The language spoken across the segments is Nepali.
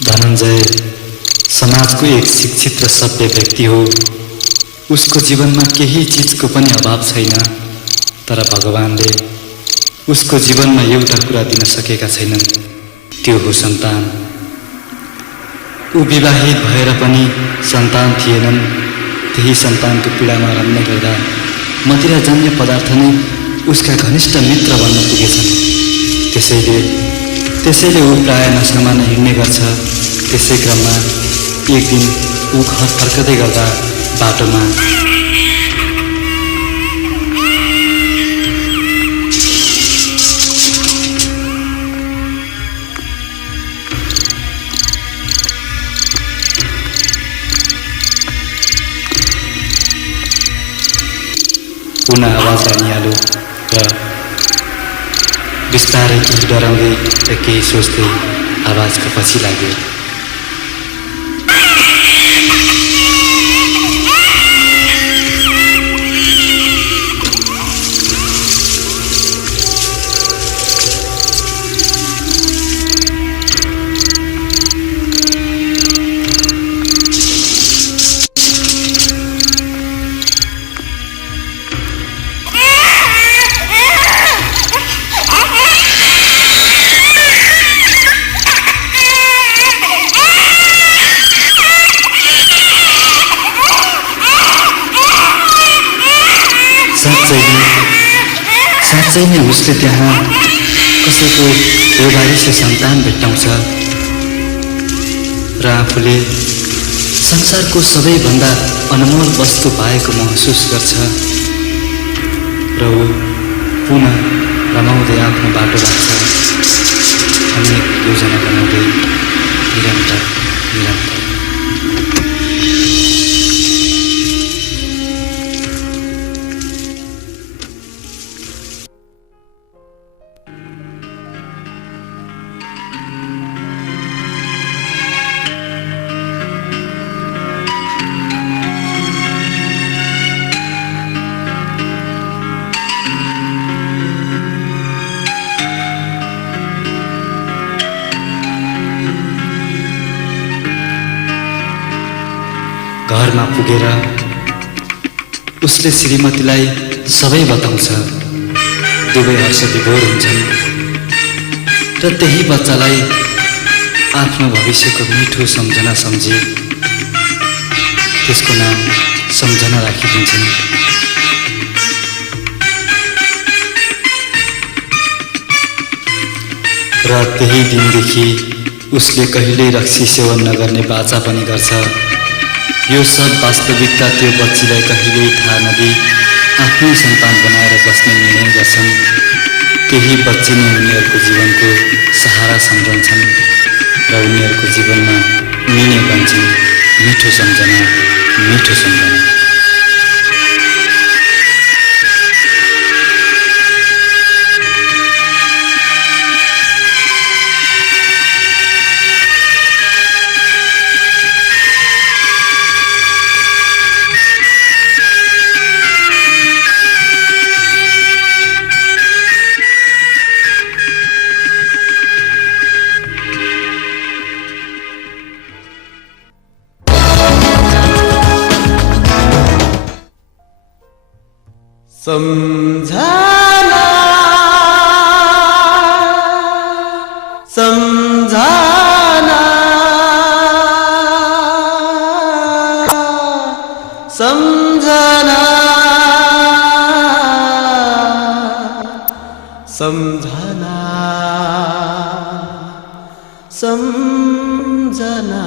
धनञ्जय समाजको एक शिक्षित र सभ्य व्यक्ति हो। उसको जीवनमा केही चीजको पनि अभाव छैन, तर भगवानले उसको जीवनमा एउटा कुरा दिन सकेका छैनन्, त्यो हो सन्तान। ऊ विवाहित भएर पनि सन्तान थिएनन्। त्यही सन्तानको पीडामा रम्ने गर्दा मदिराजन्य पदार्थ नै उसका घनिष्ठ मित्र बन्न पुगेछन्। त्यसैले ऊ प्रायः नशामा नै हिँड्ने गर्छ। त्यसै क्रममा एक दिन ऊ घर फर्कदै गर्दा बाटोमा पुनः आवाज आनिहाल्यो र बिस्तारै केही डराउँदै र केही सोच्दै आवाजको पछि लाग्यो। साँच्चै नै उसले त्यहाँ कसैको बेवारिसे सन्तान भेट्टाउँछ र आफूले संसारको सबैभन्दा अनमोल वस्तु पाएको महसुस गर्छ र ऊ पुनः रमाउँदै आफ्नो बाटो लाग्छ, अनेक योजना बनाउँदै निरन्तर। घरमा पुगेर उसले श्रीमतीलाई सबै बताउँछ। दुवै हर्षविभोर हुन्छन् र त्यही बच्चालाई आफ्नो भविष्यको मिठो सम्झना सम्झी त्यसको नाम सम्झना राखिदिन्छन्। र त्यही दिनदेखि उसले कहिल्यै रक्सी सेवन नगर्ने बाचा पनि गर्छ। यो सब वास्तविकता त्यो बच्चीलाई कहिल्यै थाहा नदिई आफ्नै सन्तान बनाएर बस्ने निर्णय गर्छन्। केही बच्ची नै उनीहरूको जीवनको सहारा सम्झन्छन् र उनीहरूको जीवनमा उनी नै बन्छन् मिठो सम्झना। समझाना समझाना समझाना समझाना समझाना।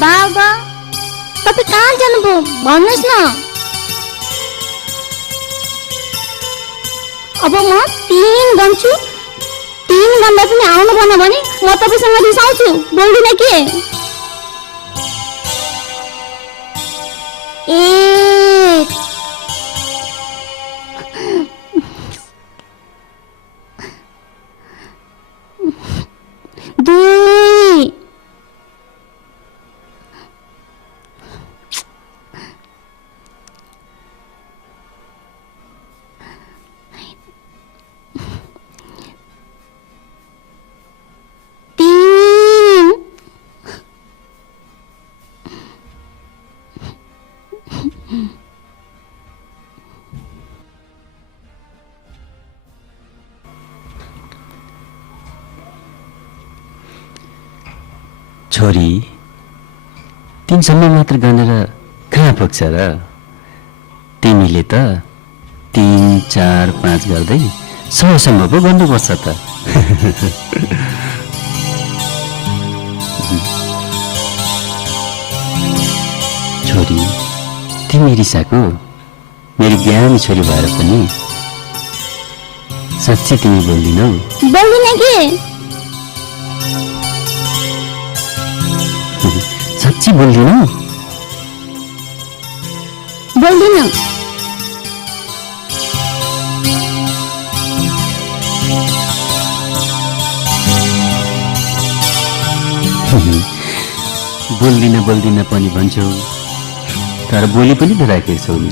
बाबा तपाईँ कहाँ जानुभयो भन्नुहोस् न। अब म 3 गन्छु, 3 गन्दा पनि आउनु भन भने म तपाईँसँग रिसाउँछु, बोल्दिनँ के। एक 2 3 छोरी 3 सम्म मात्र गनेर कहाँ पुग्छ र? तिमीले त 3, 4, 5 गर्दै 100 सम्म पो गर्नुपर्छ त। छोरी तिमी रिसाको मेरो ज्ञानी छोरी भएर पनि साँच्चै तिमी बोल्दिनौ? बोल्दिनँ के। साँच्चै बोल्दिनौ? बोल्दिनँ। बोल्दिन पनि भन्छौ, तर बोली पनि त राखेको छौ नि।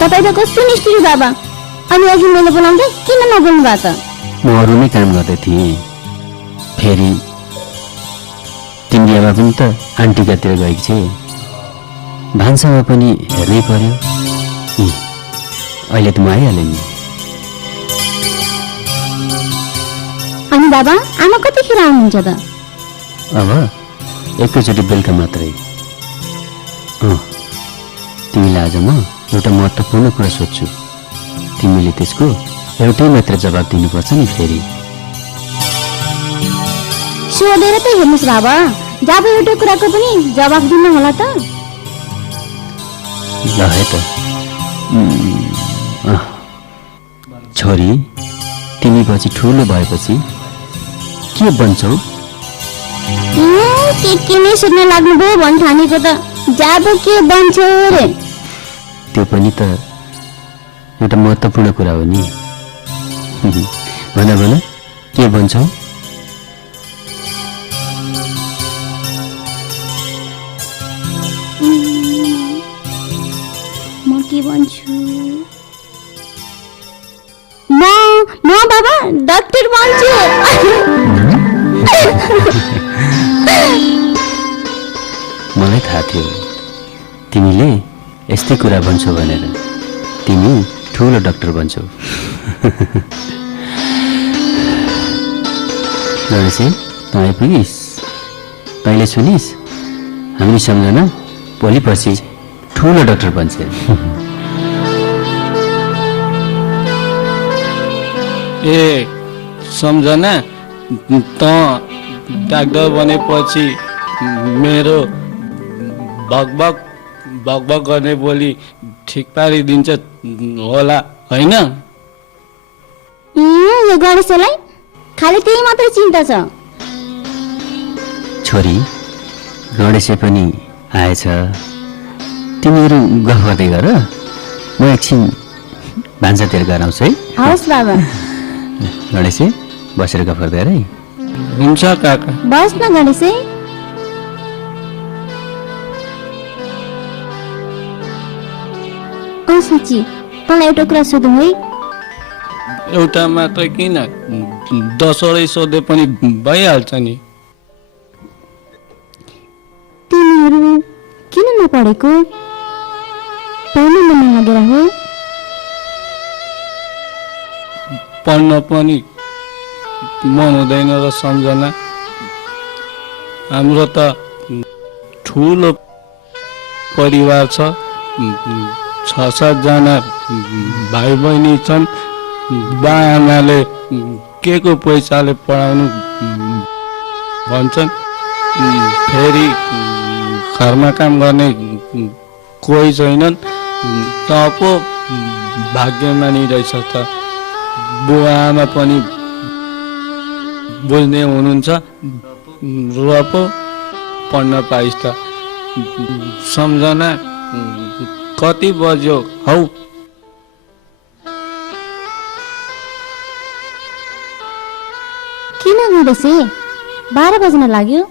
तपाईँ त कस्तो निष्ठुरी बाबा। अनि अघि मैले बोलाउँदै किन नबोल्नु भएको त? म अरू नै काम गर्दै थिएँ, फेरि तिम्रो आमा पनि त आन्टीकातिर गएको छे, भान्सामा पनि हेर्नै पर्यो। अहिले त म आइहालेँ नि। अनि बाबा आमा कतिखेर आउनुहुन्छ त? अब एकैचोटि बेलुका मात्रै। तिमीलाई आज म एउटा महत्त्वपूर्ण कुरा सोध्छु, तिमीले त्यसको एउटै मात्र जवाब दिनुपर्छ नि। फेरि सोधेर त हेर्नुहोस् बाबा, जब एउटा कुराको पनि जवाब दिनु होला त। ल है त। छोरी तिमी पछि ठुलो भएपछि के बन्छौ? के नै सोध्न लाग्नुभयो भन् ठानेको त। जब के बन्छौ रे? त्यो पनि त एउटा महत्त्वपूर्ण कुरा हो नि। भन भन के भन्छौ? म के भन्छु? म बाबा डाक्टर बन्छु। मलाई थाहा थियो तिमीले यस्तै कुरा भन्छौ भनेर। तिमी ठुलो डाक्टर बन्छौ। गणेशे त आइपुगिस्। तैँले सुनिस्, हामी सम्झना भोलि पछि ठुलो डाक्टर बन्छ। ए सम्झना, त डाक्टर बनेपछि मेरो भगभग भगभग गर्ने बोली ठिक पारिदिन्छ होला होइन? यो गणेशलाई खालि त्यही मात्रै चिन्ता छ। छोरी गणेशे पनि आएछ, तिमीहरू गफ गर्दै गर, म एकछिन भान्सातिर गराउँछु है। हवस् बाबा। गणेशे बसेर गफ गर्दै अरे। हुन्छ काका। बस् न गणेशे। साँच्ची तँलाई एउटा कुरा सोधौँ है। एउटा मात्र किन, 10वटै सोधे पनि भइहाल्छ नि। तिमीहरू किन नपढेको? पढ्न मन लागेर हो? पढ्न पनि मन हुँदैन र सम्झना। हाम्रो त ठुलो परिवार छ, 6-7 जना भाइ बहिनी छन्। बा आमाले के को पैसाले पढाउनु भन्छन्। फेरि घरमा काम गर्ने कोही छैनन्। त पो भाग्यमानी रहेछ त। बुवा आमा पनि बुझ्ने हुनुहुन्छ र पो पढ्न पाइस् त। सम्झना कति बज्यो हौ? किन गुडेसे 12 बज्न लाग्यो?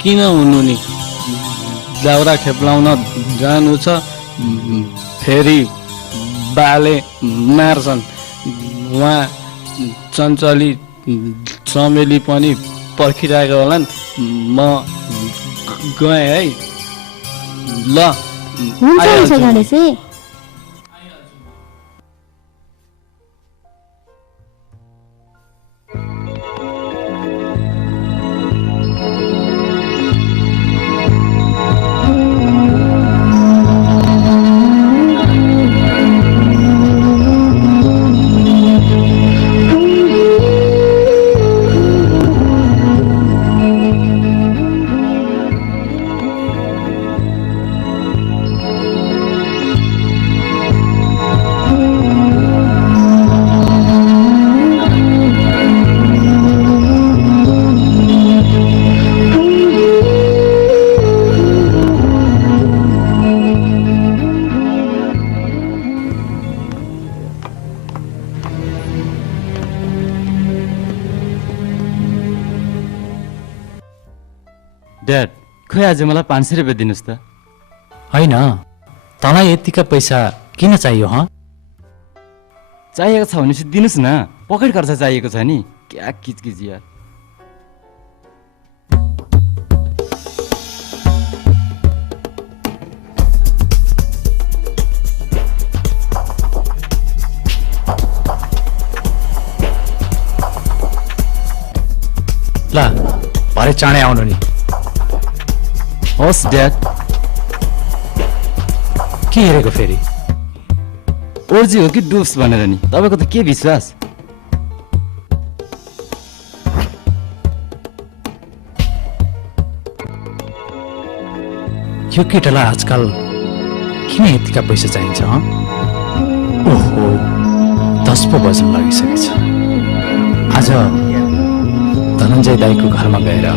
किन हुनु नि, दाउरा खेप्लाउन जानु छ। फेरि बाले मार्छन्। उहाँ चञ्चली चमेली पनि पर्खिरहेको होलान्। म गएँ है। ल हुन्छ गणेशे। ड्याड, खोइ आज मलाई 500 रुपियाँ दिनुहोस् त। होइन, तँलाई यतिका पैसा किन चाहियो? चाहिएको छ भनेपछि दिनुहोस् न। पकेट खर्च चाहिएको छ नि। क्या किचकिच यार। ल भरे चाँडै आउनु नि। होस् ड्याड। के हेरेको फेरि? ओर्जी हो कि डुब्स भनेर नि। तपाईँको त के विश्वास? यो केटालाई आजकल किन यतिका पैसा चाहिन्छ? ओहो, 10 पो बज्न लागिसकेछ। आज धनञ्जय दाईको घरमा गएर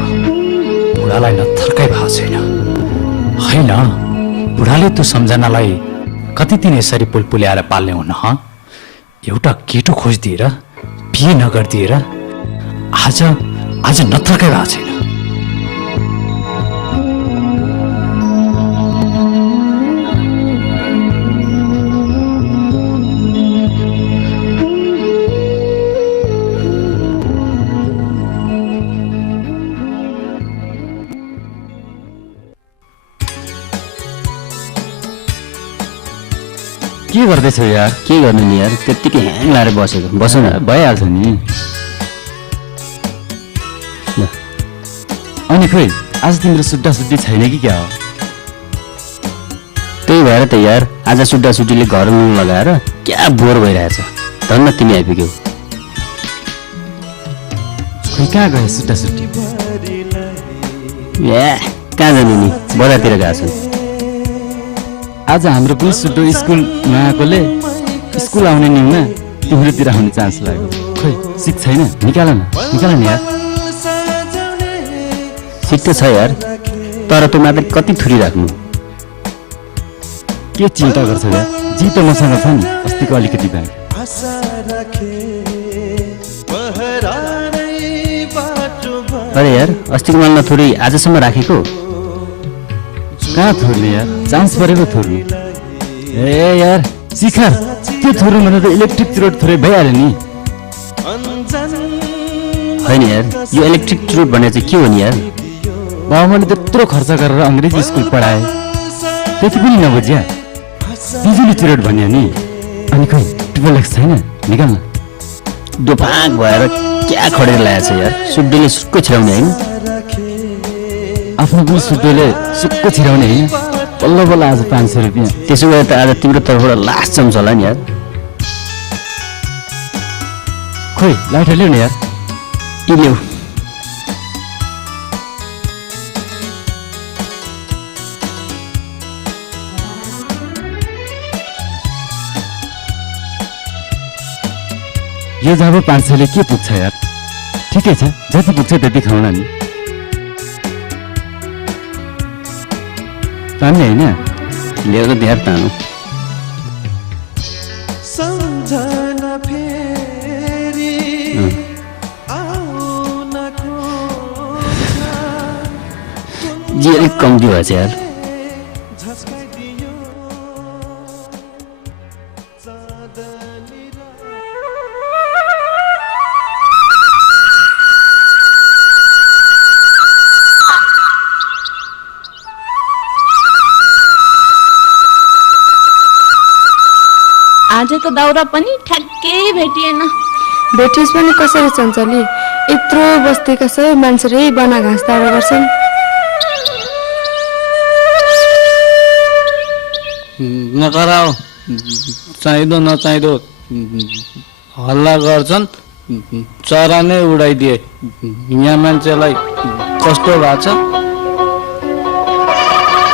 बुढालाई नथर्काइ भएको छैन। होइन, बुढाले त्यो सम्झनालाई कति दिन यसरी पुलपुल्याएर पाल्ने हुन? एउटा केटो खोजिदिएर बिहे नगरिदिएर आज नथर्काइ भएको छैन। के गर्दैछौ यार? के गर्नु नि यार, त्यत्तिकै ह्याङ लाएर बसेको। बस न, भइहाल्छ नि। अनि खोइ आज तिम्रो सुट्टा सुट्टी छैन कि क्या हो? त्यही भएर त यार, आज सुड्डा सुड्टीले घर नुन लगाएर क्या बोर भइरहेछ। धन्न तिमी आइपुग्यौ। खोइ कहाँ गयो सुट्टा सुट्टी? ए कहाँ जानु नि, बजारतिर गएको छन्। आज हाम्रो पनि सुट्टो स्कुल नआएकोले स्कुल आउने न्युमा तिम्रोतिर आउने चान्स लाग्यो। खोइ सिक छैन? निकाल न यार। सिट त छ यार, तर त्यो मात्र कति थुरी राख्नु? के चिन्ता गर्छौ यार? जी त मसँग छ नि, अस्तिको अलिकति बाँकी। अरे यार, अस्तिको मालमा थोरै आजसम्म राखेको। कहाँ थोर्ने यार? चान्स परेको थोर्नु। ए यार शिखर, त्यो थोर्नु भने त इलेक्ट्रिक चुरोट थोरै भइहाल्यो नि। होइन यार, यो इलेक्ट्रिक चुरोट भने चाहिँ के हो नि यार? बाबुमाले त्यत्रो खर्च गरेर अङ्ग्रेजी स्कुल पढाए, त्यति पनि नबुझ्या? बिजुली चुरोट भन्यो नि। अनि खोइ ट्रिपल एक्स छैन? निकाल न। दोफाक भएर क्या खडेर लागेको छ यार। सुड्डीले सुक्को छिराउने होइन? आफ्नो पनि सुड्डोले सुक्को छिराउने होइन? बल्ल बल्ल आज 500 रुपियाँ। त्यसो भए त आज तिम्रो तर्फबाट लास्ट चम्च होला नि यार। खोइ लाइटर ल्याउ न यार। यी ल्याऊ। यो जाबो 500ले के पुग्छ यार। ठिकै छ, जति पुग्छ त्यति खाउला नि। तान्ने होइन, ल्याएर बिहार तानु। जी अलिक कम्ती भएछ यार। आज त दाउरा पनि ठ्याक्कै भेटिएन। भेटिस पनि कसरी चञ्चली, यत्रो बस्तीका सबै मान्छेले बना घाँस दाउरा गर्छन्। नकराओ, चाहिँदो नचाहिँदो हल्ला गर्छन्, चरा नै उडाइदिए। यहाँ मान्छेलाई कस्तो भएको छ?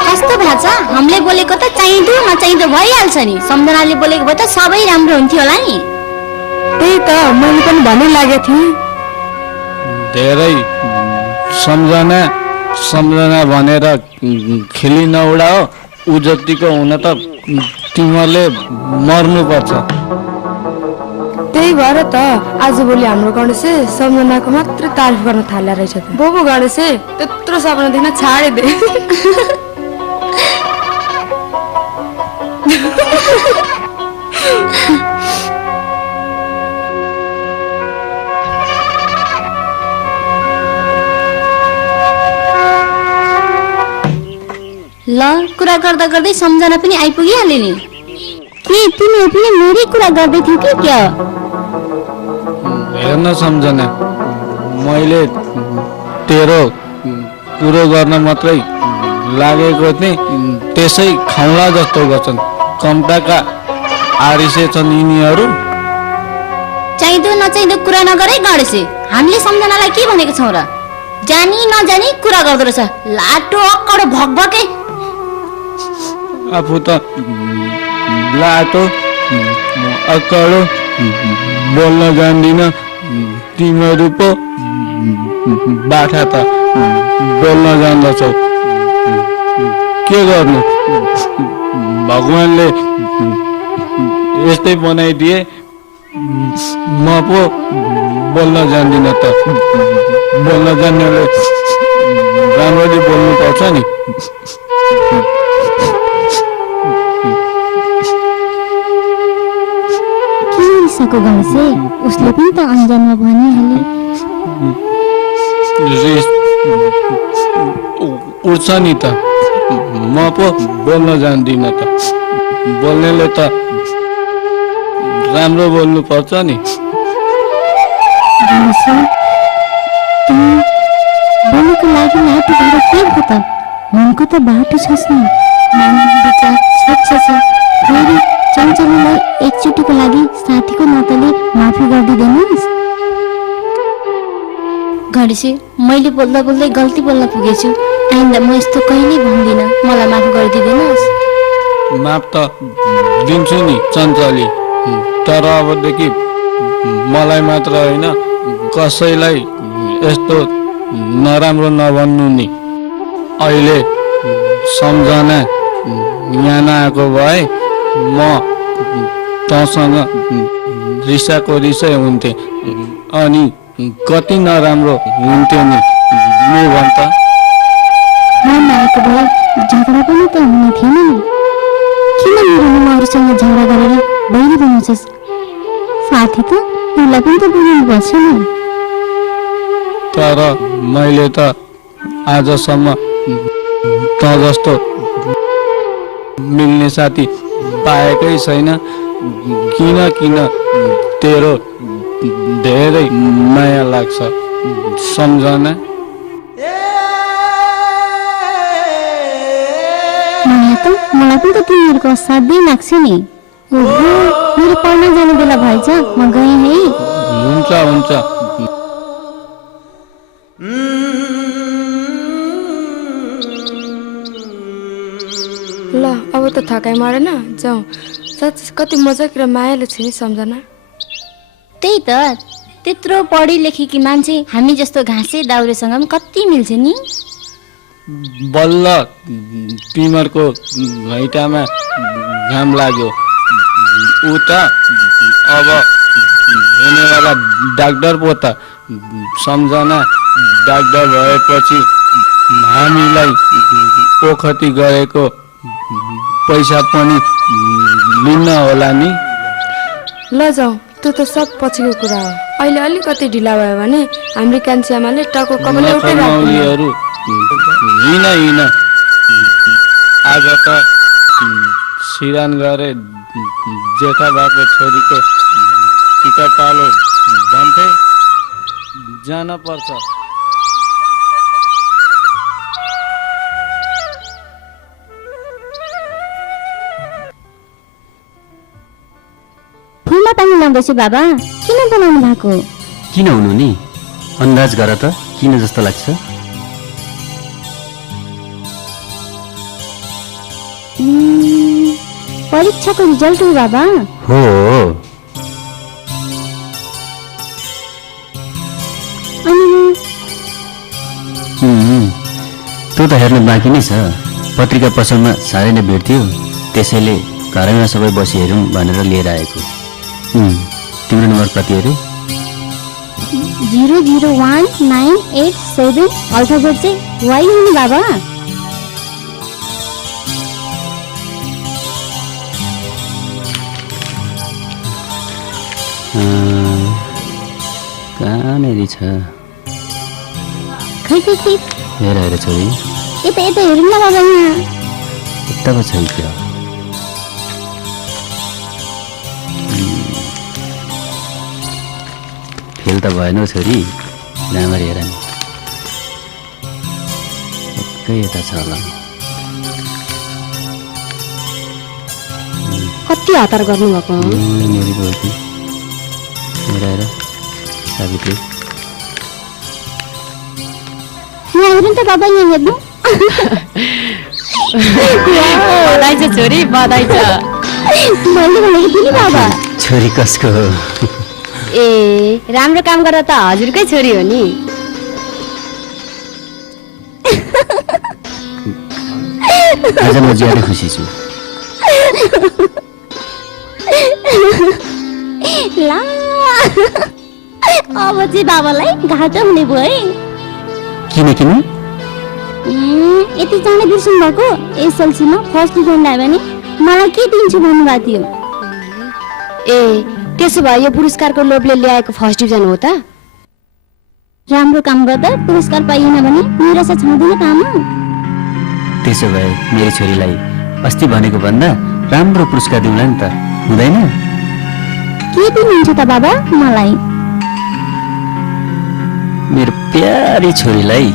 कस्तो भएको छ? हामीले बोलेको त चाहिँदो नचाहिँदो भइहाल्छ नि। सम्झनाले बोलेको भए त सबै राम्रो हुन्थ्यो होला नि। त्यही त मैले पनि भन्नै लागेको थिएँ। धेरै सम्झना भनेर खेली नउडाओ। ऊ जतिको हुन त तिमीहरूले मर्नुपर्छ। त्यही भएर त आजभोलि हाम्रो गणेशे सम्झनाको मात्रै तारिफ गर्न थाल्या रहेछ। बोबो गणेशे त्यत्रो सपना देख्न छाडिदे। ल, कुरा गर्दा गर्दै सम्झना पनि आइपुगिहाल्यो नि। के तिमीहरू पनि मेरै कुरा गर्दै थियौ कि क्या? हेर्न सम्झना, मैले तेरो कुरो गर्न मात्रै लागेको थिएँ, त्यसै खाउला जस्तो गर्छन्। कम्ताका आरिसे छन् यिनीहरू। चाहिँदो नचाहिँदो कुरा नगरे गणेशे। हामीले सम्झनालाई के भनेको छौँ र? जानी नजानी कुरा गर्दो रहेछ। लाटो अक्कड भकभके। आफू त लाटो अक्कडो बोल्न जान्दिन, तिमीहरू पो बाठा त बोल्न जान्दछौ। के गर्नु, भगवानले यस्तै बनाइदिए। म पो बोल्न जान्दिन त। बोल्न जान्नेले राम्ररी बोल्नु पर्छ नि। को गणेशे उसले पनि त अन्जानमा भनिहाले। रिस उठ्छ नि त। म पो बोल्न जान्दिन त। बोल्नेले त राम्रो बोल्नु पर्छ नि। बोल्नुको लागि लाटो भएर के भयो त? मनको त बाटो छस् नि। मन विचार स्वच्छ छ। फेरि चञ्चलीलाई एकचोटिको लागि साथीको नाताले माफी गरिदिँदैनस्? गणेशे, मैले बोल्दा बोल्दै गल्ती बोल्न पुगेछु। आइन्दा म यस्तो कहिले भन्दिनँ। मलाई माफ गरिदिँदैनस्? माफ त दिन्छु नि चञ्चली, तर अबदेखि मलाई मात्र होइन कसैलाई यस्तो नराम्रो नभन्नु नि। अहिले सम्झना यहाँ नआएको भए म तँसँग रिसाको रिसै हुन्थे, अनि कति नराम्रो हुन्थ्यो नि। म भन् त नआएको भए झगडा पनि त हुने थिएन नि। किन मेरो अरूसँग झगडा गरेर बहिनी बनाउँछस्? साथी त उसलाई पनि त बनाउनु पर्छ नि। तर मैले त आजसम्म त जस्तो मिल्ने साथी पाएकै छैन। किन तेरो धेरै माया लाग्छ सम्झना। मलाई पनि त तिमीहरूको असाध्यै लाग्छ नि। ओहो, मेरो पढ्न जाने बेला भएछ, म गएँ है। हुन्छ हुन्छ हुन्छ ल अब त थकाइ मारेन जाउँ। साँच्चै कति मजाक र मायालु छ है सम्झना। त्यही त, त्यत्रो पढी लेखेकी मान्छे हामी जस्तो घाँसे दाउरेसँग पनि कति मिल्छ नि। बल्ल तिमीहरूको घैँटामा घाम लाग्यो। ऊ त अब हेर्नेवाला डाक्टर पो त। सम्झना डाक्टर भएपछि हामीलाई ओखती गरेको पैसा पनि लिन्न होला नि। ल जाउँ, त्यो त सब पछिको कुरा हो। अहिले अलिकति ढिला भयो भने हाम्रो कान्छी आमाले टाउको कपाल एउटै राख्दैन। नखर्माउलीहरू हिँड हिँड। आज त सिरान गरे जेठा बाको छोरीको टिकाटालो भन्थे, जान पर्छ। फुलमा पानी लाउँदैछु बाबा, किन बनाउनु भएको? किन हुनु नि? अन्दाज गर त किन जस्तो लाग्छ? परीक्षाको रिजल्ट हो बाबा। हो त्यो त हेर्न बाँकी नै छ। पत्रिका पसलमा साह्रै नै भिड थियो, त्यसैले घरैमा सबै बसी हेरौँ भनेर लिएर आएको। तिम्रो नम्बर कति अरे? 001987 अल्फाबेट चाहिँ वाइ हो नि बाबा। कहाँनेरि छ? खै खै खै, हेर हेर छोरी, यता यता हेरौँ न बाबा। यहाँ यता पो छैन क्या? फेल त भएन हौ छोरी, राम्ररी हेर नि। पक्कै यता छ होला। कति हतार गर्नुभएको? मेरी बोल्थी हेर हेर सावित्री। यहाँ हेर्नु त बाबा, यहाँ हेर्नु। बधाई छ छोरी, बधाई छ। मैले भनेको थिएँ नि बाबा। छोरी कसको हो? ए, राम्रो काम गर्दा त हजुरकै छोरी हो नि। आज म ज्यादै खुसी छु। ला, अब चाहिँ बाबालाई घाटा हुने भयो है। किन किन? यति चाँडै बिर्सनु भएको? एसएलसीमा फर्स्ट डिभिजन ल्यायो भने मलाई के दिन्छु भन्नुभएको थियो। ए, त्यसो भए यो पुरस्कारको लोभले ल्याएको फर्स्ट डिभिजन हो त? राम्रो काम गर्दा पुरस्कार पाइएन भने निराशा छाउँदैन त आमा। त्यसो भए मेरो छोरीलाई अस्ति भनेको भन्दा राम्रो पुरस्कार दिउँला नि त, हुँदैन? के दिनुहुन्छ त बाबा मलाई? मेरो प्यारी छोरीलाई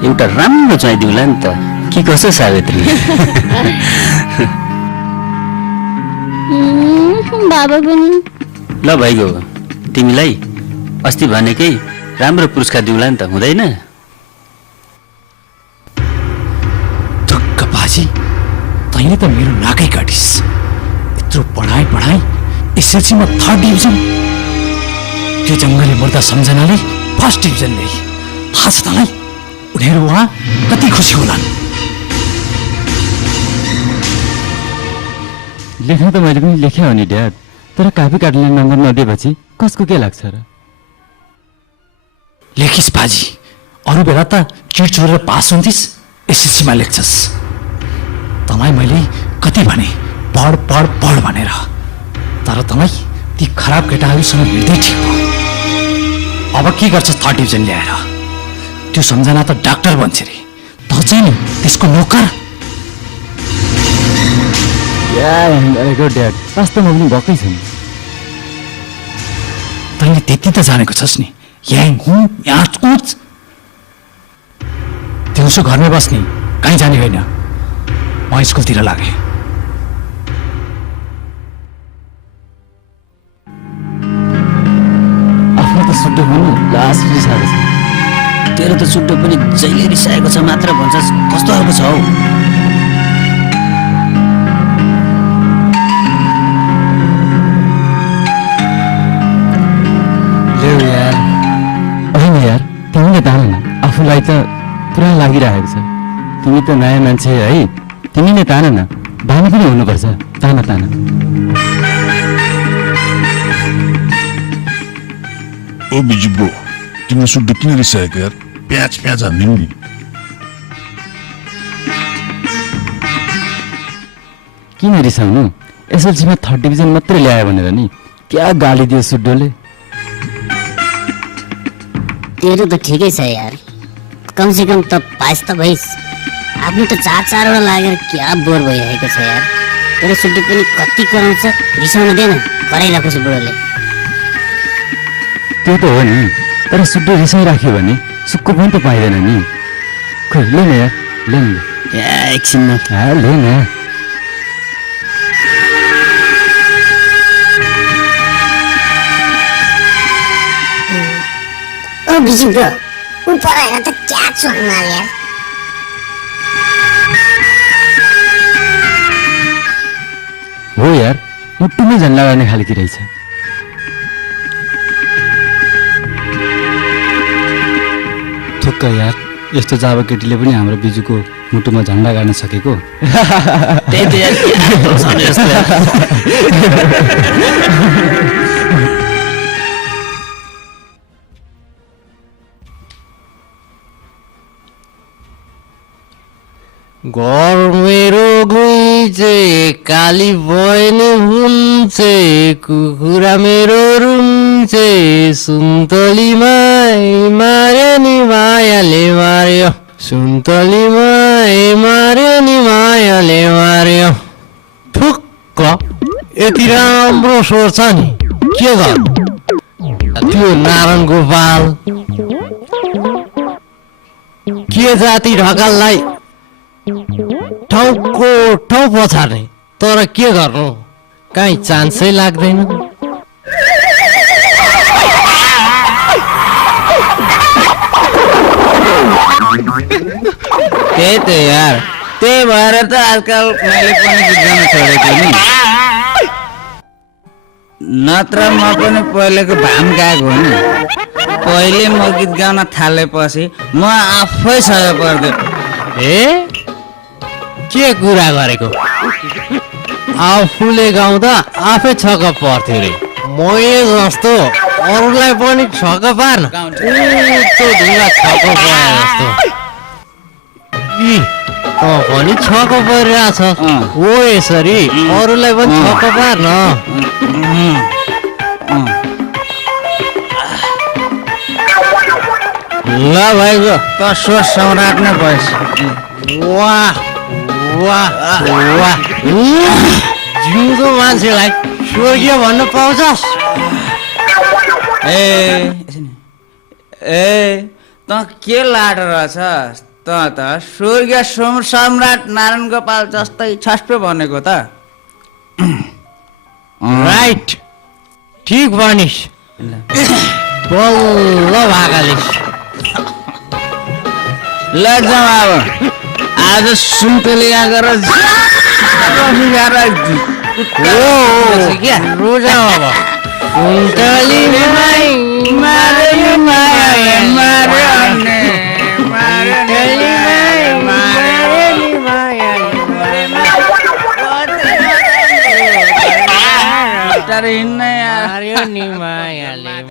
एउटा राम्रो चाहिँ दिउँला नि त, के कसो सावित्री? बाबा पनि। ल भइगयो, तिमीलाई अस्ति भनेकै राम्रो पुरस्कार दिउँला नि त, हुँदैन? ढुक्क बाजी, तैँले त मेरो नाकै काटिस। यत्रो पढाइ एसएलसीमा थर्ड डिभिजन। त्यो जङ्गली मुर्दा सम्झनाले फर्स्ट डिभिजन ल्याए। थाहा छ तँलाई उनीहरू उहाँ कति खुसी होलान्। लेख्न त मैले पनि लेखेँ हो नि ड्याड, तर कापी काट्ने नम्बर नदिएपछि कसको के लाग्छ र? लेखिस बाजी, अरू बेला त चिट छोडेर पास हुन्थिस्, एसएलसीमा लेख्छस्। तँलाई मैले कति भने पढ पढ पढ भनेर, तर तँलाई ती खराब केटाहरूसँग हिँड्दै ठिक भयो। अब के गर्छस् थर्ड डिभिजन ल्याएर? त्यो सम्झना त डाक्टर बन्छ रे, त चाहिँ नि त्यसको नोकर। गरेको ड्याड, वास्तवमा पनि भएकै छैन। तैँले त्यति त जानेको छस् नि, यहाँ हुँ यहाँ उच। दिउँसो घरमै बस्ने, कहीँ जाने होइन। म स्कुलतिर लागेँ। आफ्नो सुड्डो हुनु लास्ट रिसाएको छ। तेरो त सुड्डो पनि जहिले रिसाएको छ मात्र भन्छस्, कस्तो खालको छ हौ? होइन यार, तिमीले तान न, आफूलाई त पुरा लागिरहेको छ। तिमी त नयाँ मान्छे है, तिमी नै तान न, भानु पनि हुनुपर्छ। तान तान। ओ बिजु ब्रो, तिम्रो सुड्डो किन रिसाएको यार? प्याच हान्दिनु नि। किन रिसाउनु? एसएलसीमा 3rd डिभिजन मात्रै ल्यायो भनेर नि क्या गाली दियो सुड्डोले। तेरो त ठिकै छ यार, कमसेकम त पास त भइस्। आफ्नो त 4-4वटा लागेर क्या बोर भइरहेको छ यार। तेरो सुड्डो पनि कति कराउँछ, रिसाउन दिएन, कराइरहेको छ बुढोले। त्यो त हो नि, तर सुड्डो रिसाइराख्यो भने सुक्को पनि त पाइँदैन नि। खोइ ले न यार, ले न। एकछिनमा ले न। ओ बिजु ब्रो, ऊपर आएर त क्या चोक मार यार। हो यार, मुटुमै झन्डा गर्ने खालकी रहेछ। थुक्क यार, यस्तो जाबा केटीले पनि हाम्रो बिजुको मुटुमा झन्डा गाड्न सकेको। त्यही त यार, क्या छ नि यस्तो यार। घर मेरो गुइचे, काली बहिनी हुन्छे, कुखुरा मेरो रुन्छे, सुन्तलीमा मार्यो नि मायाले मार्यो, सुन्तलीमा मार्यो नि मायाले मार्यो। ठुक्क यति राम्रो सोच नि, के गर्नु? त्यो नारायण गोपाल के जाति ढकाललाई ठाउँको ठाउँ पछार्ने, तर के गर्नु, काहीँ चान्सै लाग्दैन। त्यही त यार, त्यही भएर त आजकल मैले पनि गीत गाउन छोडेको नि, नत्र म पनि पहिलेको भाम गाएको हो नि। पहिले म गीत गाउन थालेपछि म आफै सय पर्दै। ए के कुरा गरेको? आफूले गाउँदा आफै छक्क पर्थ्यो रे। मैले जस्तो अरूलाई पनि छक्क पार्न, त्यो ढुङ्गा छक्क परे जस्तो। पनि छक्क परिरहेछ हो, यसरी अरूलाई पनि छक्क पार्न। ल भाइको त स्वर सम्राट नै भएछ। वाह वाह वाह, जिउँदो मान्छेलाई स्वर्गीय भन्न पाउँछस्? ए त के लाड रहेछ त स्वर्गीय सम्राट नारायण गोपाल जस्तै छस्पे भनेको त। राइट, ठिक भनिस्, बल्ल भाकालिस्। ल जाउँ अब, आज सुन्तली गएर रोजा अब सुन्तली मार्यो माया मार्यो नि मायाले।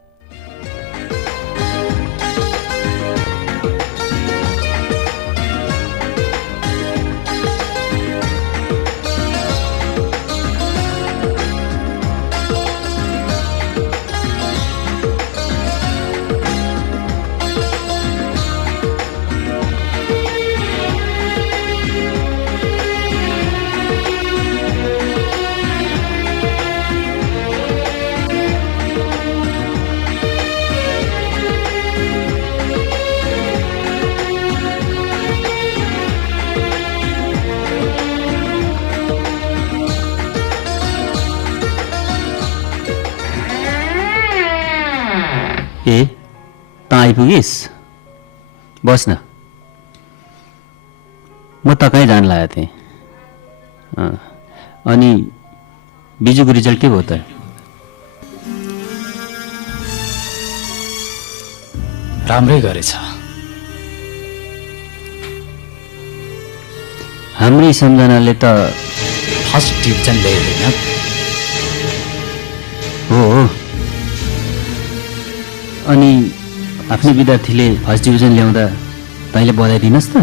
ए त आइपुगिस् बस् न म त कहीँ जान लागेको थिएँ अनि बिजुको रिजल्ट के भयो त राम्रै गरेछ हाम्रै सम्झनाले त फर्स्ट डिभिजन ल्याइदिएन हो अनि आफ्नो विद्यार्थीले फर्स्ट डिभिजन ल्याउँदा तैँले बधाई दिनुहोस् त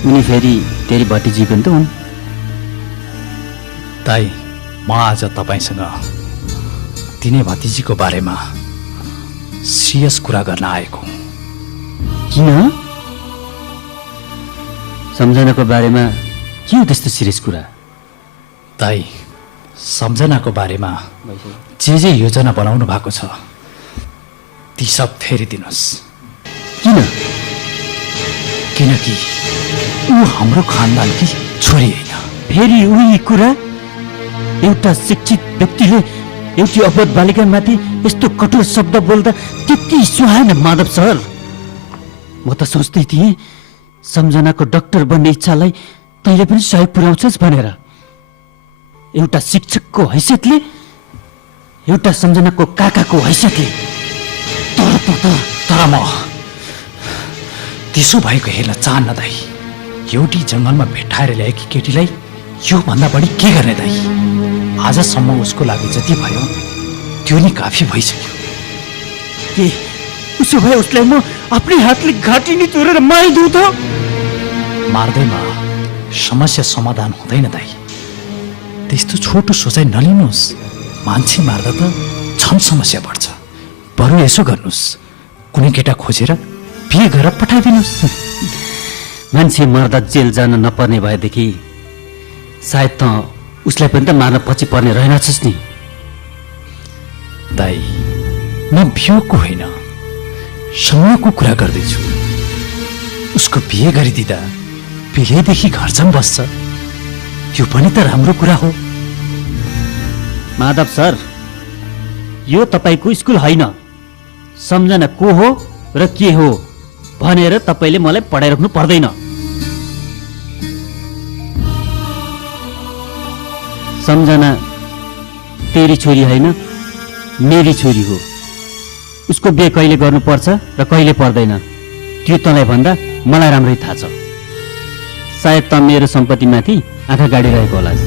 उनी फेरि तेरी भतिजी पनि त हुन् दाइ म आज तपाईँसँग तिनै भतिजीको बारेमा सिरियस कुरा गर्न आएको किन सम्झनाको बारेमा के हो त्यस्तो सिरियस कुरा दाइ सम्झनाको बारेमा जे योजना बनाउनु भएको छ ती सब फेरि दिनुहोस् किन किनकि ऊ हाम्रो खानदानकी छोरी होइन फेरि उही कुरा एउटा शिक्षित व्यक्तिले एउटी अबोध बालिकामाथि यस्तो कठोर शब्द बोल्दा त्यति सुहाएन माधव सर म त सोच्दै थिएँ सम्झनाको डाक्टर बन्ने इच्छालाई तैँले पनि सहयोग पुर्याउँछस् भनेर एउटा शिक्षकको हैसियतले एउटा सम्झनाको काकाको हैसियतले तर म त्यसो भएको हेर्न चाहन्न दाइ एउटी जङ्गलमा भेट्टाएर ल्याएकी केटीलाई योभन्दा बढी के गर्ने दाइ आजसम्म उसको लागि जति भयो त्यो नि काफी भइसक्यो के उसो भए उसलाई म आफ्नै हातले घाँटी नि चोरेर मारिदिउँ त मार्दैमा समस्या समाधान हुँदैन दाइ त्यस्तो छोटो सोचाइ नलिनुहोस् मान्छे मार्दा त झन् समस्या बढ्छ बरु यसो गर्नुहोस् कुनै केटा खोजेर बिहे गरेर पठाइदिनुहोस् मान्छे मर्दा जेल जान नपर्ने भएदेखि सायद त उसलाई पनि त मार्न पछि पर्ने रहेनछस् नि दाइ म बिहेको होइन समयको कुरा गर्दैछु उसको बिहे गरिदिँदा बिहेदेखि घर जाम बस्छ त्यो पनि त राम्रो कुरा हो माधव सर यो तपाईँको स्कुल होइन सम्झना को हो र के हो भनेर तपाईँले मलाई पढाइराख्नु पर्दैन सम्झना तेरी छोरी होइन मेरी छोरी हो उसको बिहे कहिले गर्नुपर्छ र कहिले पर्दैन त्यो तँलाई भन्दा मलाई राम्रै थाहा छ सायद त मेरो सम्पत्तिमाथि आँखा गाडिरहेको होलास्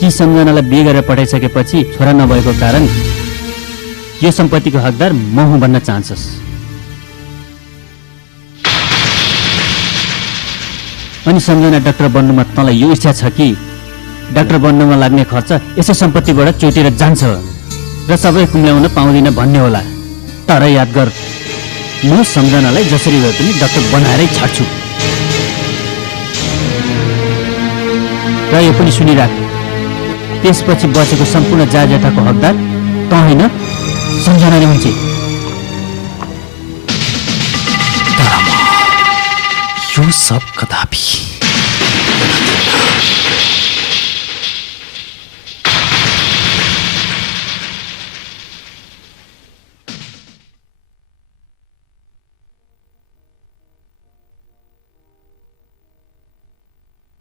कि सम्झनालाई बिहे गरेर पठाइसकेपछि छोरा नभएको कारण यो सम्पत्तिको हकदार म हुँ भन्न चाहन्छस् अनि सम्झना डाक्टर बन्नुमा तँलाई यो इच्छा छ कि डाक्टर बन्नुमा लाग्ने खर्च यसै सम्पत्तिबाट चोटेर जान्छ र सबै कुम्ल्याउन पाउँदिन भन्ने होला तर याद गर म सम्झनालाई जसरी भए पनि डाक्टर बनाएरै छाड्छु र यो पनि सुनिराख त्यसपछि बचेको सम्पूर्ण जायदादको हकदार त होइन सम्झना नै हुन्छ यो सब कदापि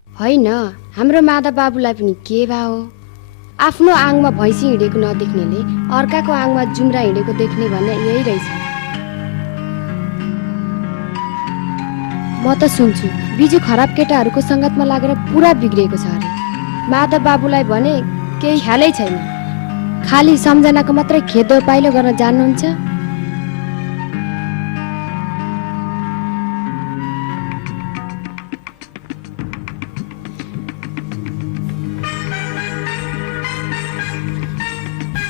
होइन हाम्रो माधव बाबुलाई पनि के भयो आफ्नो आङमा भैँसी हिँडेको नदेख्नेले अर्काको आङमा जुम्रा हिँडेको देख्ने भन्ने यही रहेछ म त सुन्छु बिजु खराब केटाहरूको सङ्गतमा लागेर पुरा बिग्रिएको छ अरे माधव बाबुलाई भने केही ख्यालै छैन खालि सम्झनाको मात्रै खेदो पाइलो गर्न जान्नुहुन्छ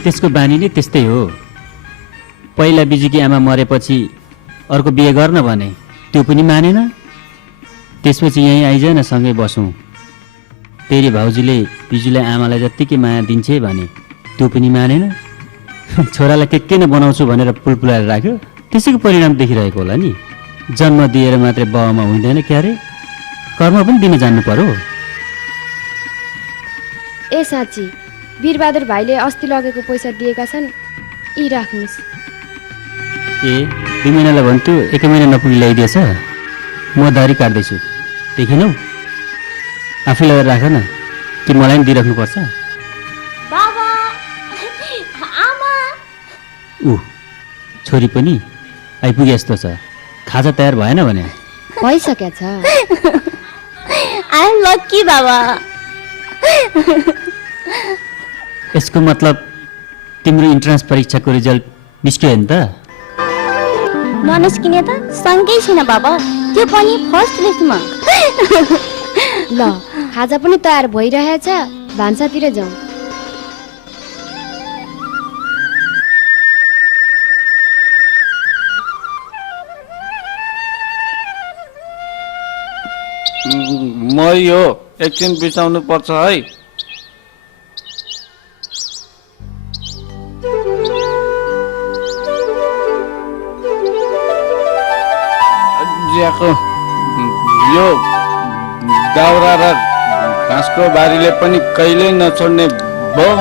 त्यसको बानी नै त्यस्तै हो पहिला बिजुकी आमा मरेपछि अर्को बिहे गर्न भने त्यो पनि मानेन त्यसपछि यहीँ आइज न सँगै बसौँ तेरी भाउजूले बिजुलाई आमालाई जत्तिकै माया दिन्छे भने त्यो पनि मानेन छोरालाई के न बनाउँछु भनेर पुलपुलाएर राख्यो त्यसैको परिणाम देखिरहेको होला नि जन्म दिएर मात्रै बाउमा हुँदैन क्यारे कर्म पनि दिन जान्नु पर्यो ए साँच्ची वीरबहादुर भाइले अस्ति लगेको पैसा दिएका छन् यी राख्नुहोस् ए 2 महिनालाई भन्थ्यो 1 महिना नपुगी ल्याइदिएछ म दारी काट्दैछु देखिनौ आफै लगेर राख न कि मलाई पनि दिइराख्नुपर्छ बाबा आमा ऊ छोरी पनि आइपुगे जस्तो छ खाजा तयार भएन भने भइसकेछ आई एम लकी बाबा यसको मतलब तिम्रो इन्ट्रान्स परीक्षाको रिजल्ट निस्क्यो नि त ननिस्किने त सँगै छैन बाबा त्यो पनि फर्स्ट लिस्टमा ल खाजा पनि तयार भइरहेछ भान्सातिर जाउँ म यो एकछिन बिसाउनु पर्छ है ज्याको यो दाउरा र घाँसको बारीले पनि कहिल्यै नछोड्ने भयो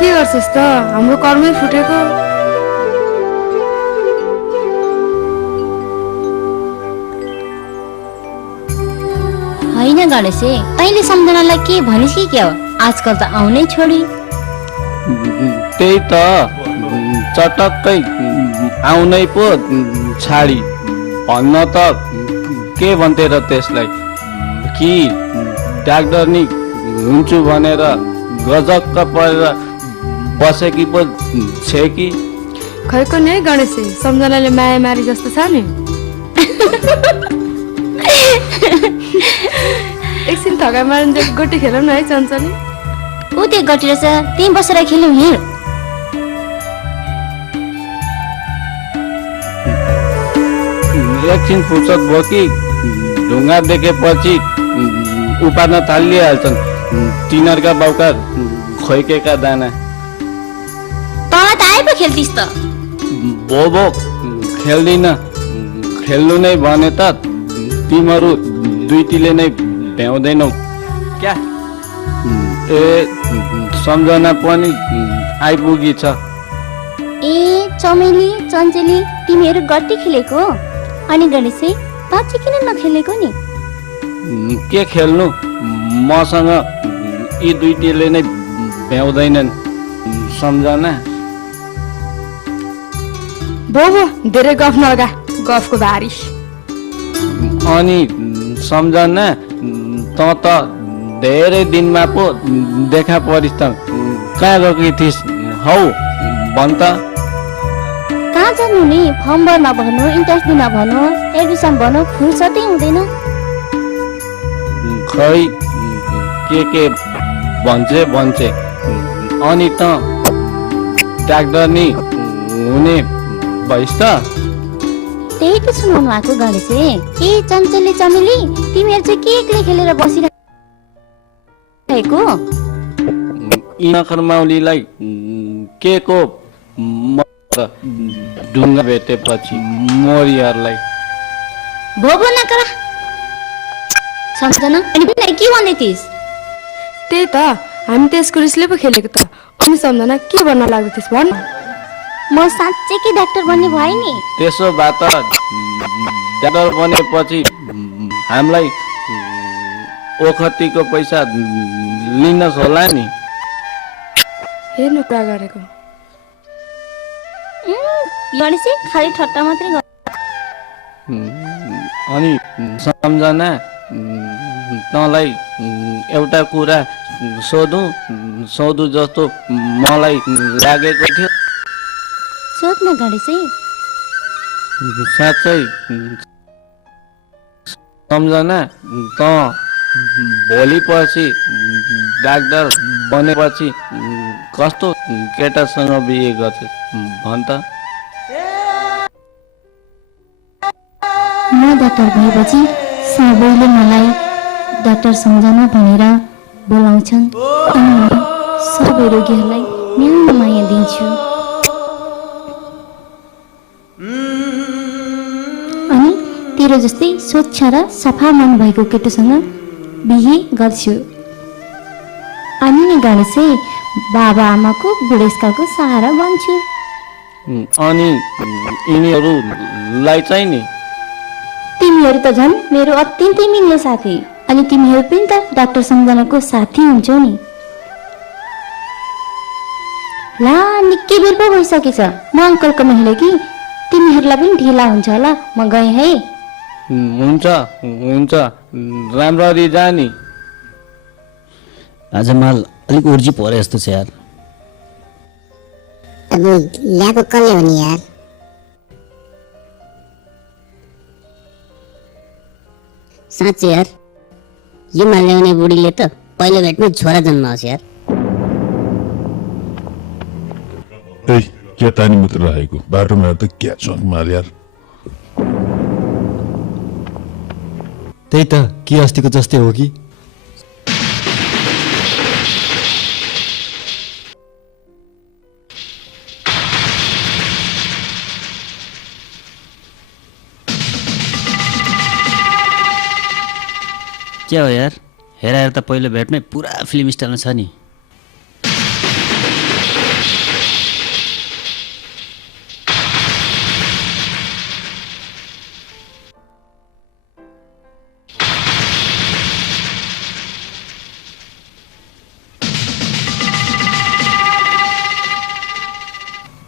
के गर्छस् त हाम्रो कर्मै फुटेको होइन गणेशे तैँले सम्झनालाई के भनिस् कि क्या हो आजकल त आउनै छोडी त्यही त चटक्कै आउनै पो छाडी भन्न त के भन्थे र त्यसलाई कि डाक्टर नि हुन्छु भनेर गजक्क परेर बसेकी पो छे कि खैको नै गणेश सम्झनाले माया मारी जस्तो छ नि एकछिन थका मारिन्छ गोटी खेलौँ न है चञ्चली ऊ त्यो गटी रहेछ त्यहीँ बसेर खेल्यौँ हिँड एकछिन फुर्सद भयो कि ढुङ्गा देखेपछि उपार्न थालिहाल्छन् तिनीहरूका बाउका खोइकेका दाना तँलाई त आए पो खेल्थिस् त भो खेल्दिन खेल्नु नै भने त तिमीहरू दुईटीले नै भ्याउँदैनौ क्या ए सम्झना पनि आइपुगी छ ए चमेली चञ्चली तिमीहरू गट्टी खेलेको अनि गणेशै त चाहिँ किन नखेलेको नि के खेल्नु मसँग यी दुईटीले नै भ्याउँदैनन् सम्झना भो धेरै गफ नलगा गफको भारी अनि सम्झना त धेरै दिनमा पो देखा परिस् त कहाँ गएकी थिइस् हौ भन् त कहाँ जानु नि फर्म भर्न भनौँ इन्ट्रेस्ट दिन भनौँ एडमिसन भनौँ फुर्सदै हुँदैन खै के भन्छे अनि त डाक्टर नि हुने भइस् त त्यही त सुनाउनु भएको गणेश ए चञ्चली चमेली तिमीहरू चाहिँ के एक्लै खेलेर बसिरहेको यी नखर माउलीलाई के को ढुङ्गा भेटेपछि मोरीहरूलाई भोगो नकर सम्झना अनि के भन्दै थिइस् त्यही त हामी त्यसको रिसले पो खेलेको त अनि सम्झना के भन्न लाग्दैथिस् भन् म साँच्चै कि डाक्टर बन्ने भएँ नि त्यसो भए त डाक्टर बनेपछि हामीलाई ओखतीको पैसा लिनुहोस् होला नि हेर्नु कुरा गरेको गणेश खालि ठट्टा मात्रै अनि सम्झना तँलाई एउटा कुरा सोधु जस्तो मलाई लागेको थियो सोध्न गणेश साँच्चै सम्झना त भोलि पछि डाक्टर बनेपछि कस्तो केटासँग बिहे गर्छ भन् त म डाक्टर भएपछि सबैले मलाई डाक्टर सम्झना भनेर बोलाउँछन् अनि म सबै रोगीहरूलाई न्यानो माया दिन्छु अनि तेरो जस्तै स्वच्छ र सफा मन भएको केटोसँग बिहे गर्छु। अनि नि गणेशे बाबा आमाको बुढेसकालको सहारा बन्छु। अनि यिनीहरूलाई चाहिँ नि तिमीहरू त झन् मेरो अत्यन्तै मिल्ने साथी। अनि तिमीहरू पनि त डाक्टर सम्झनाको साथी हुन्छौ नि। ला निकै बेर पो भइसकेछ। म अङ्कलकोमा हिँडेँ कि तिमीहरूलाई पनि ढिला हुन्छ होला, म गएँ है। हुन्छ हुन्छ राम्ररी जानी। आज माल अलिक उर्जी परे जस्तो छ यार। अब ल्याएको कसले हो नि यार? साँच्चै यार, यो माल ल्याउने बुढीले त पहिलो भेटमै छोरा जन्माओस् यार। ए क्या तानी मात्र राखेको बाटोमा त क्या चोक माल यार। त्यही त के अस्तिको जस्तै हो कि? क्या हो यार, हेराएर त पहिलो भेटमै पुरा फिल्म स्टाइलमा छ नि।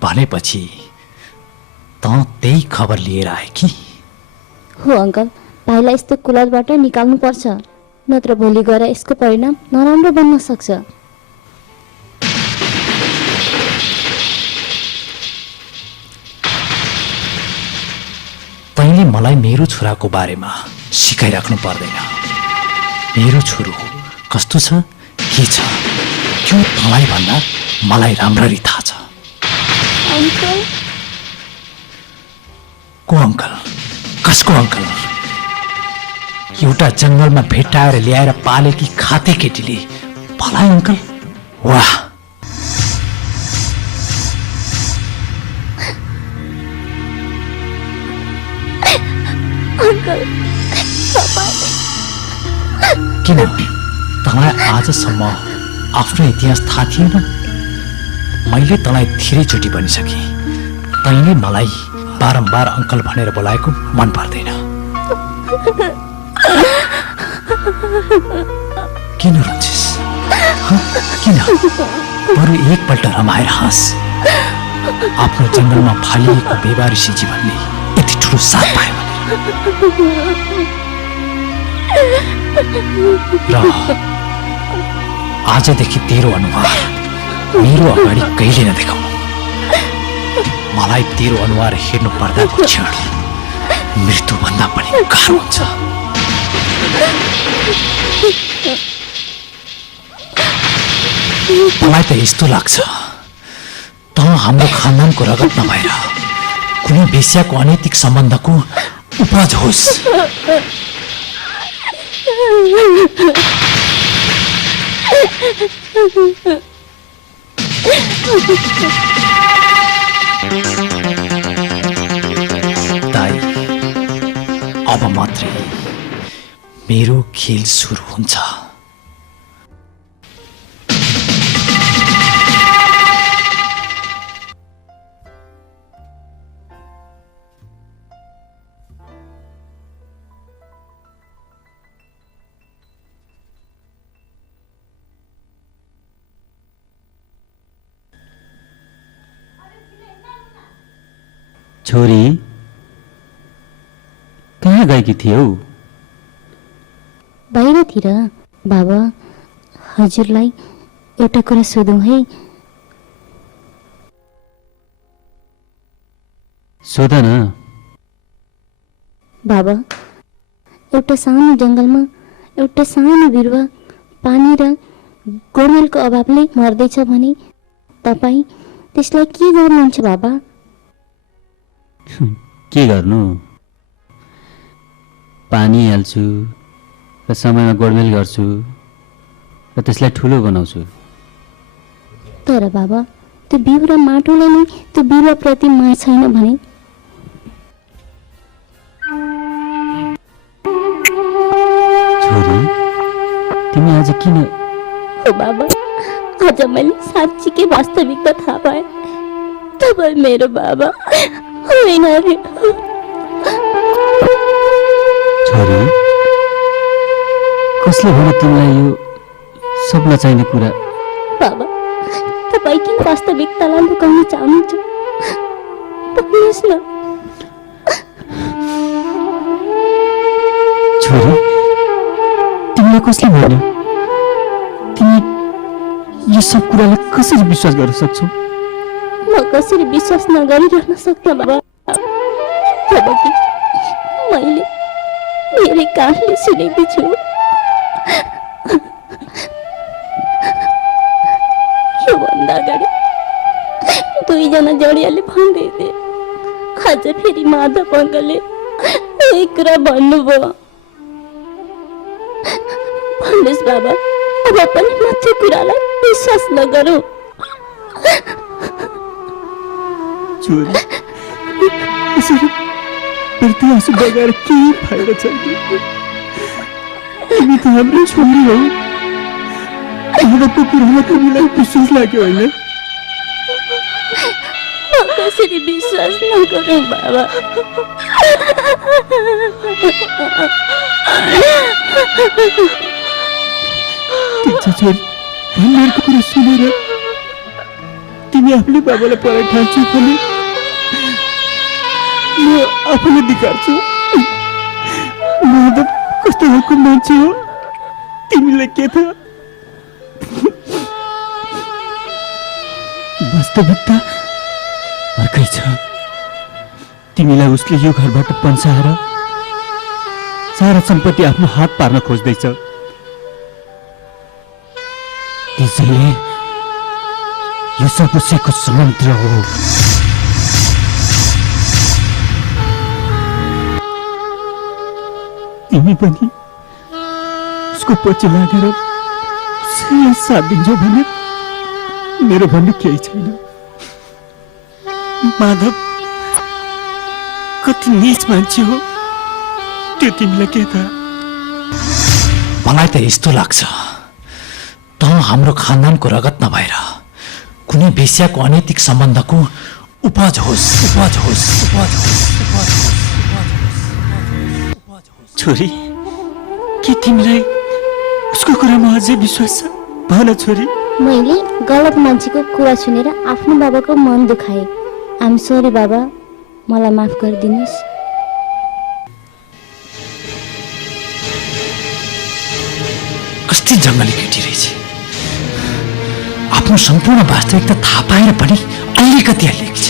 भनेपछि त त्यही खबर लिएर आए कि? हो अङ्कल, भाइलाई यस्तो कुलतबाट निकाल्नु पर्छ, नत्र भोलि गएर यसको परिणाम नराम्रो बन्न सक्छ। तैँले मलाई मेरो छोराको बारेमा सिकाइराख्नु पर्दैन। मेरो छोरो कस्तो छ, के छ, त्यो तँलाई भन्दा मलाई राम्ररी थाहा छ। अङ्कल? को अङ्कल? कसको अङ्कल? एउटा जङ्गलमा भेट्टाएर ल्याएर पालेकी खाते केटीले भलाई अङ्कल? वाह! किन तँलाई आजसम्म आफ्नो इतिहास थाहा थिएन? मैले तँलाई धेरैचोटि भनिसकेँ, तैँले मलाई बारम्बार अङ्कल भनेर बोलाएको मन पर्दैन। किन रुन्छिस्? किन? बरु एकपल्ट रमाएर हाँस। आफ्नो जङ्गलमा फालिएको बेवारिसी जीवनले यति ठुलो साथ पायो र आजदेखि तेरो अनुहार मेरो अगाडि कहिले नदेखाउनु। मलाई तेरो अनुहार हेर्नु पर्दाको क्षण मृत्युभन्दा पनि गाह्रो हुन्छ। मलाई त यस्तो लाग्छ त हाम्रो खानदानको रगत नभएर कुनै वेश्याको अनैतिक सम्बन्धको उपज होस्। ताई, अब मात्रै मेरो खेल सुरु हुन्छ। छोरी कहाँ गएकी थियौ? बाहिरतिर। बाबा, हजुरलाई एउटा कुरा सोधौँ है? सोध न। बाबा, एउटा सानो जङ्गलमा एउटा सानो बिरुवा पानी र गोडमेलको अभावले मर्दैछ भने तपाईँ त्यसलाई के गर्नुहुन्छ बाबा? के गर्नु, पानी हाल्छु र समयमा गोडमेल गर्छु र त्यसलाई ठुलो बनाउँछु। तर बाबा, त्यो बिउ र माटोले नै त्यो बिरुवाप्रति माया छैन भने? छोरी, तिमी आज किन हो बाबा, आज मैले साँच्चीकै वास्तविकता थाहा पाएँ। तपाईँ मेरो बाबा होइन रे। छोरी, कसले भने तिमीलाई यो सब नचाहिने कुरा? बाबा, तपाईँ किन वास्तविकतालाई लुकाउन चाहनुहुन्छ? भन्नुहोस् न। छोरी, तिमीलाई कसले भन्यो? तिमी यो सब कुरालाई कसरी विश्वास गर्न सक्छौ? म कसरी विश्वास नगरिरहन सक्छ बाबा? किनकि मैले मेरै कानले सुनेकी छु। योभन्दा अगाडि दुईजना जोडियाले भन्दै थिए। आज फेरि माधव अङ्कलले यही कुरा भन्नुभयो। भन्नुहोस् बाबा, अब पनि म त्यो कुरालाई विश्वास नगरौँ। छोरी, यसरी प्रति आँसु बगाएर केही फाइदा छैन। तिमी त हाम्रो छोरी हौ। माधवको कुरामा तिमीलाई विश्वास लाग्यो होइन? म कसरी विश्वास नगरौँ बाबा? ठिक छ छोरी, भनेको कुरा सुनेर तिमी आफूले बाबालाई पढाइ ठान्छौ भने म आफूले दिकार्छु। माधव कस्तो खालको मान्छे हो तिमीलाई के थाहा? वास्तविकता अर्कै छ। तिमीलाई उसले यो घरबाट पन्साएर सारा सम्पत्ति आफ्नो हात पार्न खोज्दैछ। त्यसैले यो सब उसैको षड्यन्त्र हो। तिमी पनि उसको पछि लागेर उसैलाई साथ दिन्छौ भने मेरो भन्ने केही छैन। माधव कति नीच मान्छे हो त्यो तिमीलाई के थाहा? मलाई त यस्तो लाग्छ, त हाम्रो खानदानको रगत नभएर कुनै बेस्याको अनैतिक सम्बन्धको उपज होस्। छोरी, के तिमीलाई उसको कुरामा अझै विश्वास छ? भन छोरी। मैले गलत मान्छेको कुरा सुनेर आफ्नो बाबाको मन दुखाएँ। आम सरी बाबा, मलाई माफ गरिदिनुहोस्। कति जङ्गली केटी रहेछ। आफ्नो सम्पूर्ण वास्तविकता थाहा पाएर पनि अलिकति हल्लिएको छ।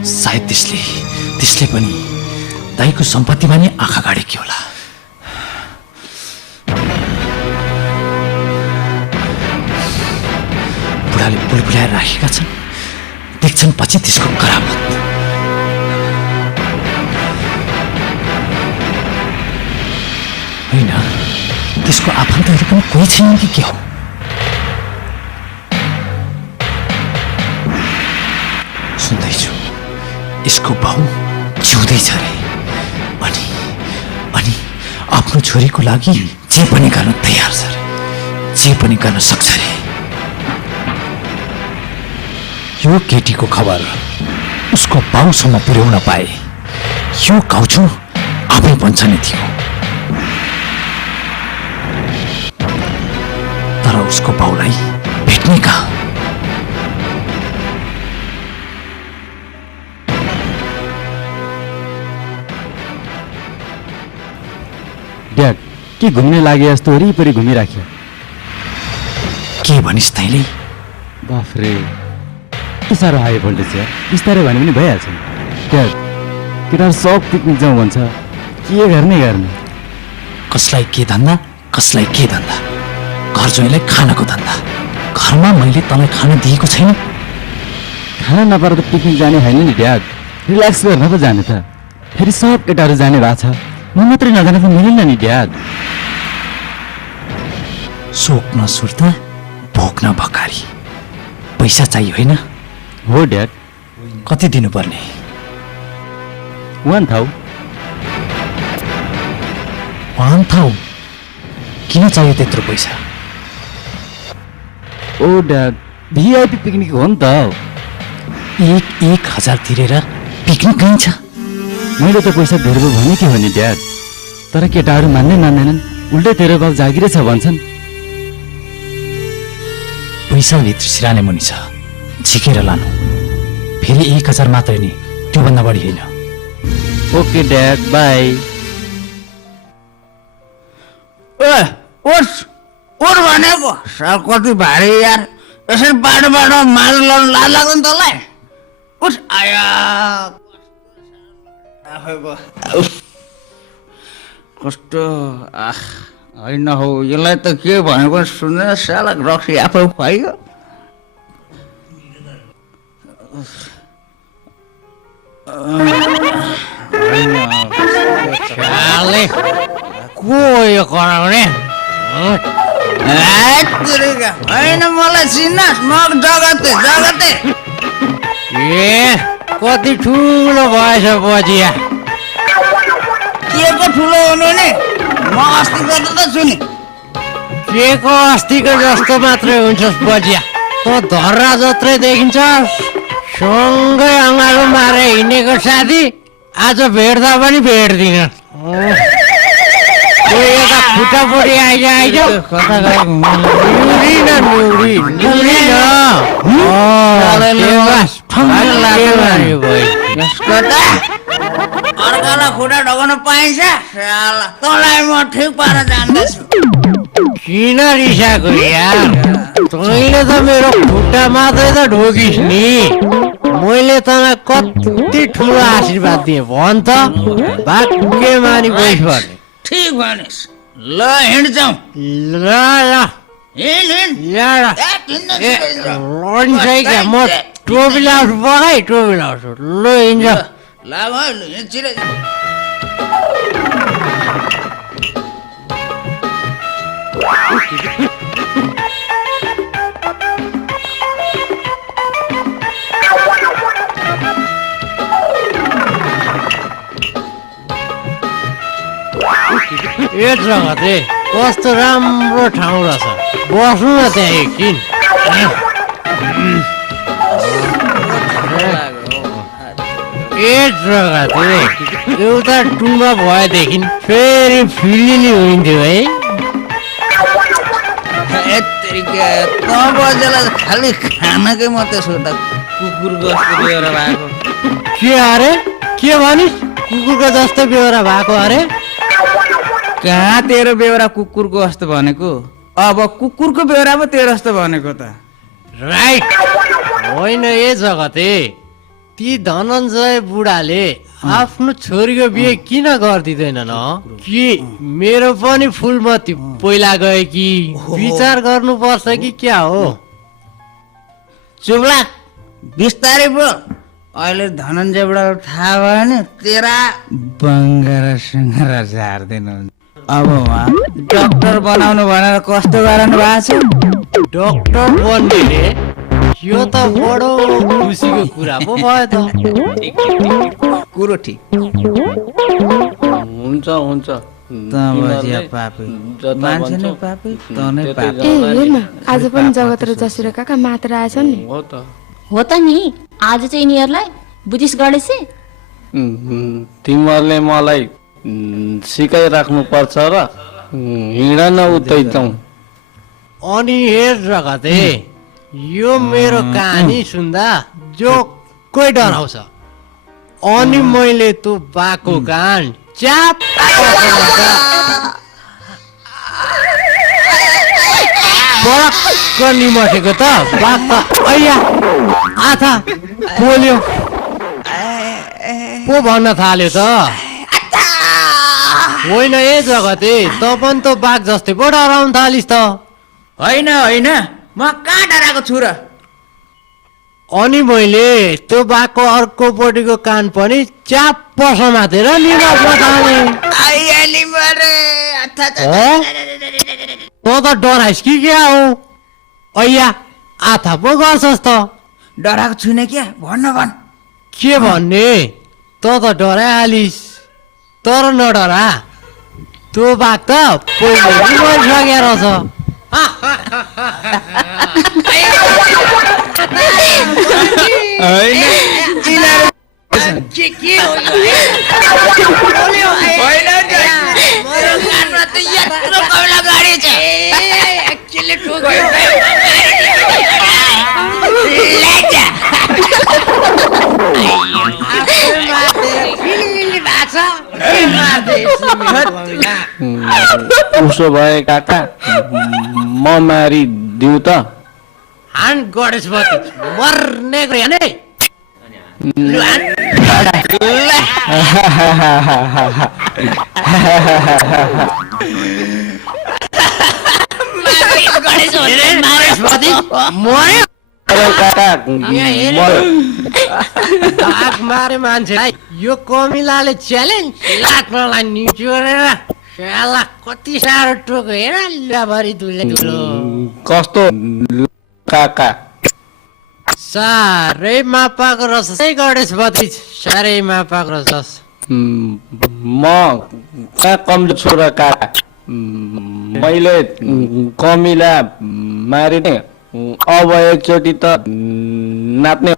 सायद त्यसले पनि दाइको सम्पत्तिमा नै आँखा गाडेकी होला। बुढाले बुलबुलाएर राखेका छन्, देख्छन् पछि त्यसको करामत। होइन, त्यसको आफन्तहरू पनि कोही छैन कि के हो? सुन्दैछु यसको बाउ जिउँदैछ रे। अनि आफ्नो छोरीको लागि जे पनि गर्न तयार छ रे, जे पनि गर्न सक्छ रे। यो केटीको खबर उसको बाउसम्म पुर्याउन पाए यो काउचो आफै पन्छने थियो। तर उसको बाउलाई भेट्ने कहाँ? ड्याड, के घुम्ने लागे जस्तो वरिपरि घुमिराख्यो? के भनिस् तैँले? बाफ्रे, के साह्रो हाई भोल्टेज यार। बिस्तारै भने पनि भइहाल्छ। ड्याड, केटाहरू सब पिकनिक जाउँ भन्छ, के गर्ने? कसलाई के धन्दा, कसलाई के धन्दा? घर ज्वाइँलाई खानाको धन्दा। घरमा मैले तँलाई खाना दिएको छैन। खाना नपाएर त पिकनिक जाने होइन नि ड्याड, रिल्याक्स गर्न पो जाने त। फेरि सब केटाहरू जाने भएको छ, म मात्रै नजाने त मिलेन नि ड्याड। शोक नसुर्ता, भोक नभकारी। पैसा चाहियो होइन? हो ड्याड। कति दिनुपर्ने? 1000। 1000? किन चाहियो त्यत्रो पैसा? ओ ड्याड, भिआइपी पिकनिक हो नि त। 1,000 तिरेर पिकनिक गइन्छ? मैले त पैसा धेरै भयो भने के हो नि ड्याड, तर केटाहरू मान्दैनन्। उल्टै तेरो बाउ जागिरै छ भन्छन्। पैसाभित्र सिराने मुनि छ, झिकेर लानु। फेरि 1,000 मात्रै नि, त्योभन्दा बढी होइन। Okay dad, by. उठ भनेको साल कति भारी यार, यसरी बाटो माल ल्याउनु लाज लाग्दैन तँलाई? उठ आया कस्तो होइन हौ, यसलाई त के भनेको सुन्दैन साला, रक्सी आफै खुवाइयो। को यो कराउने? होइन मलाई चिन्नुहोस्, म जगते। ए कति ठुलो भएछ बजिया? के को ठुलो हुनु नि? म अस्तिको त छु नि। के को अस्तिको जस्तो मात्रै हुन्छस् बजिया? त धर्रा जत्रै देखिन्छस्। सँगै अँगालो मारे हिँडेको साथी आज भेट्दा पनि भेट्दिन। खुट्टा पट्टि आइज कता अर्कालाई खुट्टा ढकाउन पाइन्छ? तँलाई म ठिक पारेर जान्दैछु। किन रिसाएको यार? तैँले त मेरो खुट्टा मात्रै त ढोकिस् नि। मैले तँलाई कति ठुलो आशीर्वाद दिएँ भन त? भाग्य मानि बैठ भने। ठीक भनिस्, ल हिँड्छौँ। ल क्या म टोपी लाउँछु, बगाई टोपी लाउँछु। ल हिँड्छ। ए जगते कस्तो राम्रो ठाउँ रहेछ, बस्नु न त्यहाँ एकछिन। ए जगते एउटा टुङ्गा भएदेखि फेरि फिलिनी हुन्थ्यो है। खालि खानाकै मात्रै सोध्दा कुकुरको जस्तो बेहोरा भएको। के अरे के भनिस्? कुकुरको जस्तो बेहोरा भएको अरे? कहाँ तेरो बेहोरा कुकुरको जस्तो भनेको? अब कुकुरको बेहोरा पो तेरो जस्तो भनेको त। राइट होइन ए जगते, ती धनञ्जय बुढाले आफ्नो छोरीको बिहे किन गरिदिँदैनन्? कि मेरो पनि फुलमती पहिला गए कि विचार गर्नुपर्छ कि क्या हो? चुप्ला बिस्तारै बोल, अहिले धनञ्जय बुढालाई थाहा भयो नि तेरा बङ्गारा सङ्गारा झार्दैन। अब उहाँ डक्टर बनाउनु भनेर कस्तो गराउनु भएको छ? डक्टर बन्ने रे? यो त बडो खुसीको कुरा पो भयो त। कुरो ठिक हुन्छ मान्छे नै पापी त नै पापी। ए हेर्न, आज पनि जगत र जसुरा काका मात्र आएछन् नि। हो त नि, आज चाहिँ यिनीहरूलाई बुद्धिस्ट गणेश तिमीहरूले मलाई सिकाइराख्नु पर्छ र हिँड न उतै जाउँ। अनि हेर जगते, यो मेरो कहानी सुन्दा जो कोही डराउँछ। अनि मैले त्यो बाको कान च्याप बक्क निमटेको त बाघ त अಯ್या आथा बोल्यो पो भन्न थाल्यो त। होइन ए जगते, त पनि त बाघ जस्तै पो डराउन थालिस् त। होइन म कहाँ डराएको छु र? अनि मैले त्यो बाघको अर्कोपट्टिको कान पनि च्याप्प समातेर निमट्न थालेँ। त डराइस् कि क्या हो? अಯ್या आथा पो गर्छस् त। डराएको छुइनँ क्या, भन। के भन्ने? त डराइहालिस्, तर नडरा। त्यो भाग त पहिले मरिसकेर छ उसो भए काका म मारिदिउँ त हान गणेशपति मर्ने गयो नै गणेशपति मर्यो काका भाग मारे मान्छेलाई यो कमिलाले च्यालेन्ज लाग्नलाई निचोरेर साला कति साह्रो टोक्यो हेर लभरी तुले ठुलो कस्तो काका साह्रै मापाको रस है गणेशपति साह्रै मापाको रस म कहाँ कमजोर छु र काका मैले कमिला मारिने अब एकचोटि त नाच्ने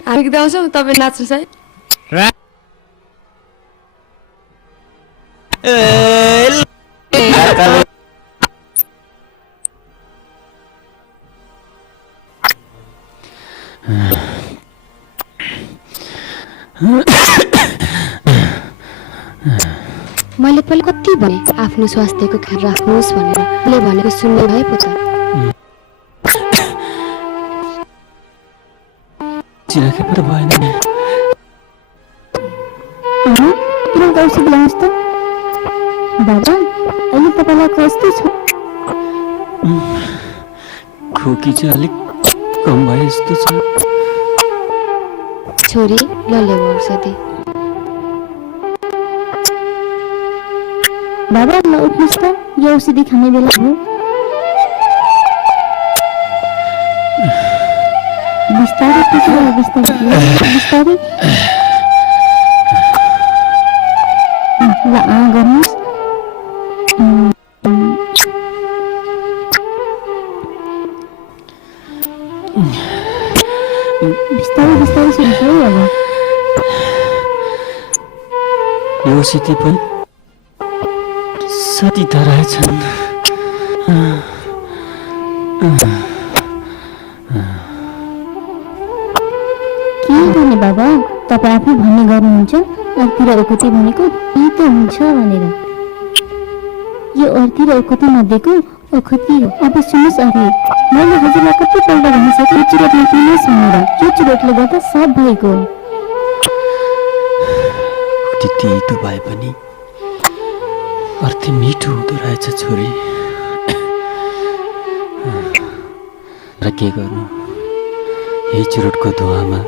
हामी गीत तपाईँ नाच्नुहोस् है मैले पहिले कति भने आफ्नो स्वास्थ्यको ख्याल राख्नुहोस् भनेर मैले भनेको सुन्ने भए पो त चिराखे पो त भएन नि तुरन्त औषधि ल्याउनुहोस् त बाबा अहिले तपाईँलाई कस्तो छ खोकी चाहिँ अलिक कम भए जस्तो छ छोरी ल ल्याऊ औषधि बाबा ल उठ्नुहोस् त यो औषधि खाने बेला हो बिस्तारै बिस्तारै बिस्तारै ल गर्नुहोस् बिस्तारै बिस्तारै सुन्छु है अब यो स्थिति पनि सती धराएछन् के गर्ने बाबा तपाईँ आफै भन्ने गर्नुहुन्छ अर्तिर ओखती भनेको यही त हुन्छ भनेर यो अर्तिर ओखती नदिएको ओखती हो अब सुन्नुहोस् अरे मैले हजुरलाई कतिपल्ट भनिसकेँ चुरोट नपिनुहोस् भनेर यो चुरोटले गर्दा सब भएको त्यति त भए पनि अर्थी मिठो हुँदो रहेछ छोरी र के गर्नु यही चुरोटको धुवामा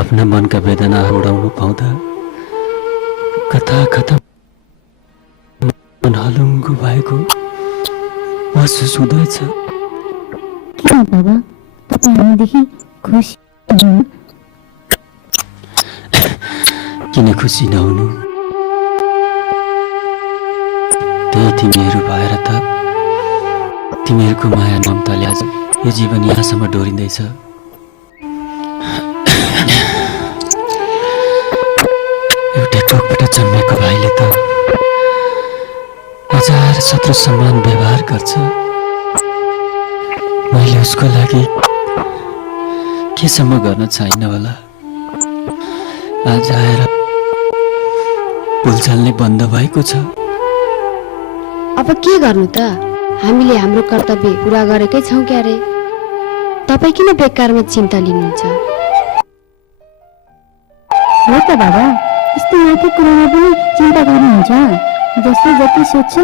आफ्ना मनका वेदना उडाउनु पाउँदा कथा कथा मन हलुङ्गो भएको महसुस हुँदैछ किन बाबा तपाईँ हामीदेखि खुसी हुनु किन खुसी नहुनु त्यही तिमीहरू भएर त तिमीहरूको माया ममताले आज यो जीवन यहाँसम्म डोरिँदैछ एउटा टोकबाट जन्मेको भाइले त 17 समान व्यवहार गर्छ मैले उसको लागि केसम्म गर्न छैन होला आज आएर भुलचाल नै बन्द भएको छ अब के गर्नु त हामीले हाम्रो कर्तव्य पुरा गरेकै छौँ क्यारे तपाईँ किन बेकारमा चिन्ता लिनुहुन्छ हो त बाबा यस्तो माथि कुरामा पनि चिन्ता गर्नुहुन्छ जसले जति सोध्छ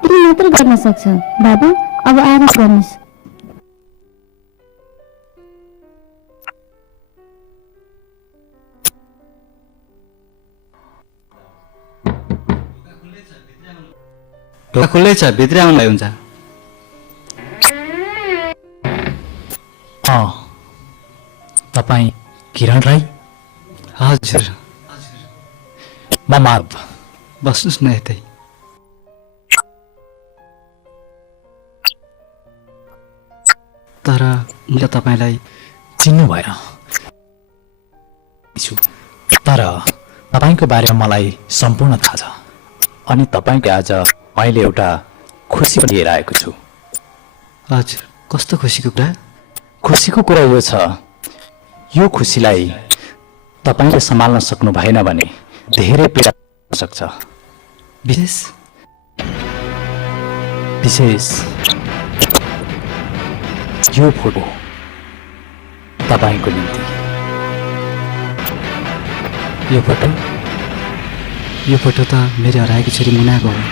त्यति मात्र गर्न सक्छ बाबा अब आराम गर्नुहोस् ढोका खुल्लै छ भित्रै आउनुलाई हुन्छ तपाईँ किरण राई हजुर म माधव बस्नुहोस् न यतै। तर मैले तपाईँलाई चिन्नुभयो तर तपाईँको बारेमा मलाई सम्पूर्ण थाहा छ अनि तपाईँको आज मैले एउटा खुसी लिएर आएको छु। हजुर, कस्तो खुसीको कुरा? खुसीको कुरा यो छ, यो खुसीलाई तपाईँले सम्हाल्न सक्नु भएन भने धेरै पीडा हुन सक्छ। विशेष यो फोटो तपाईँको निम्ति। यो फोटो त मेरो हराएको छोरी मुनाको हो।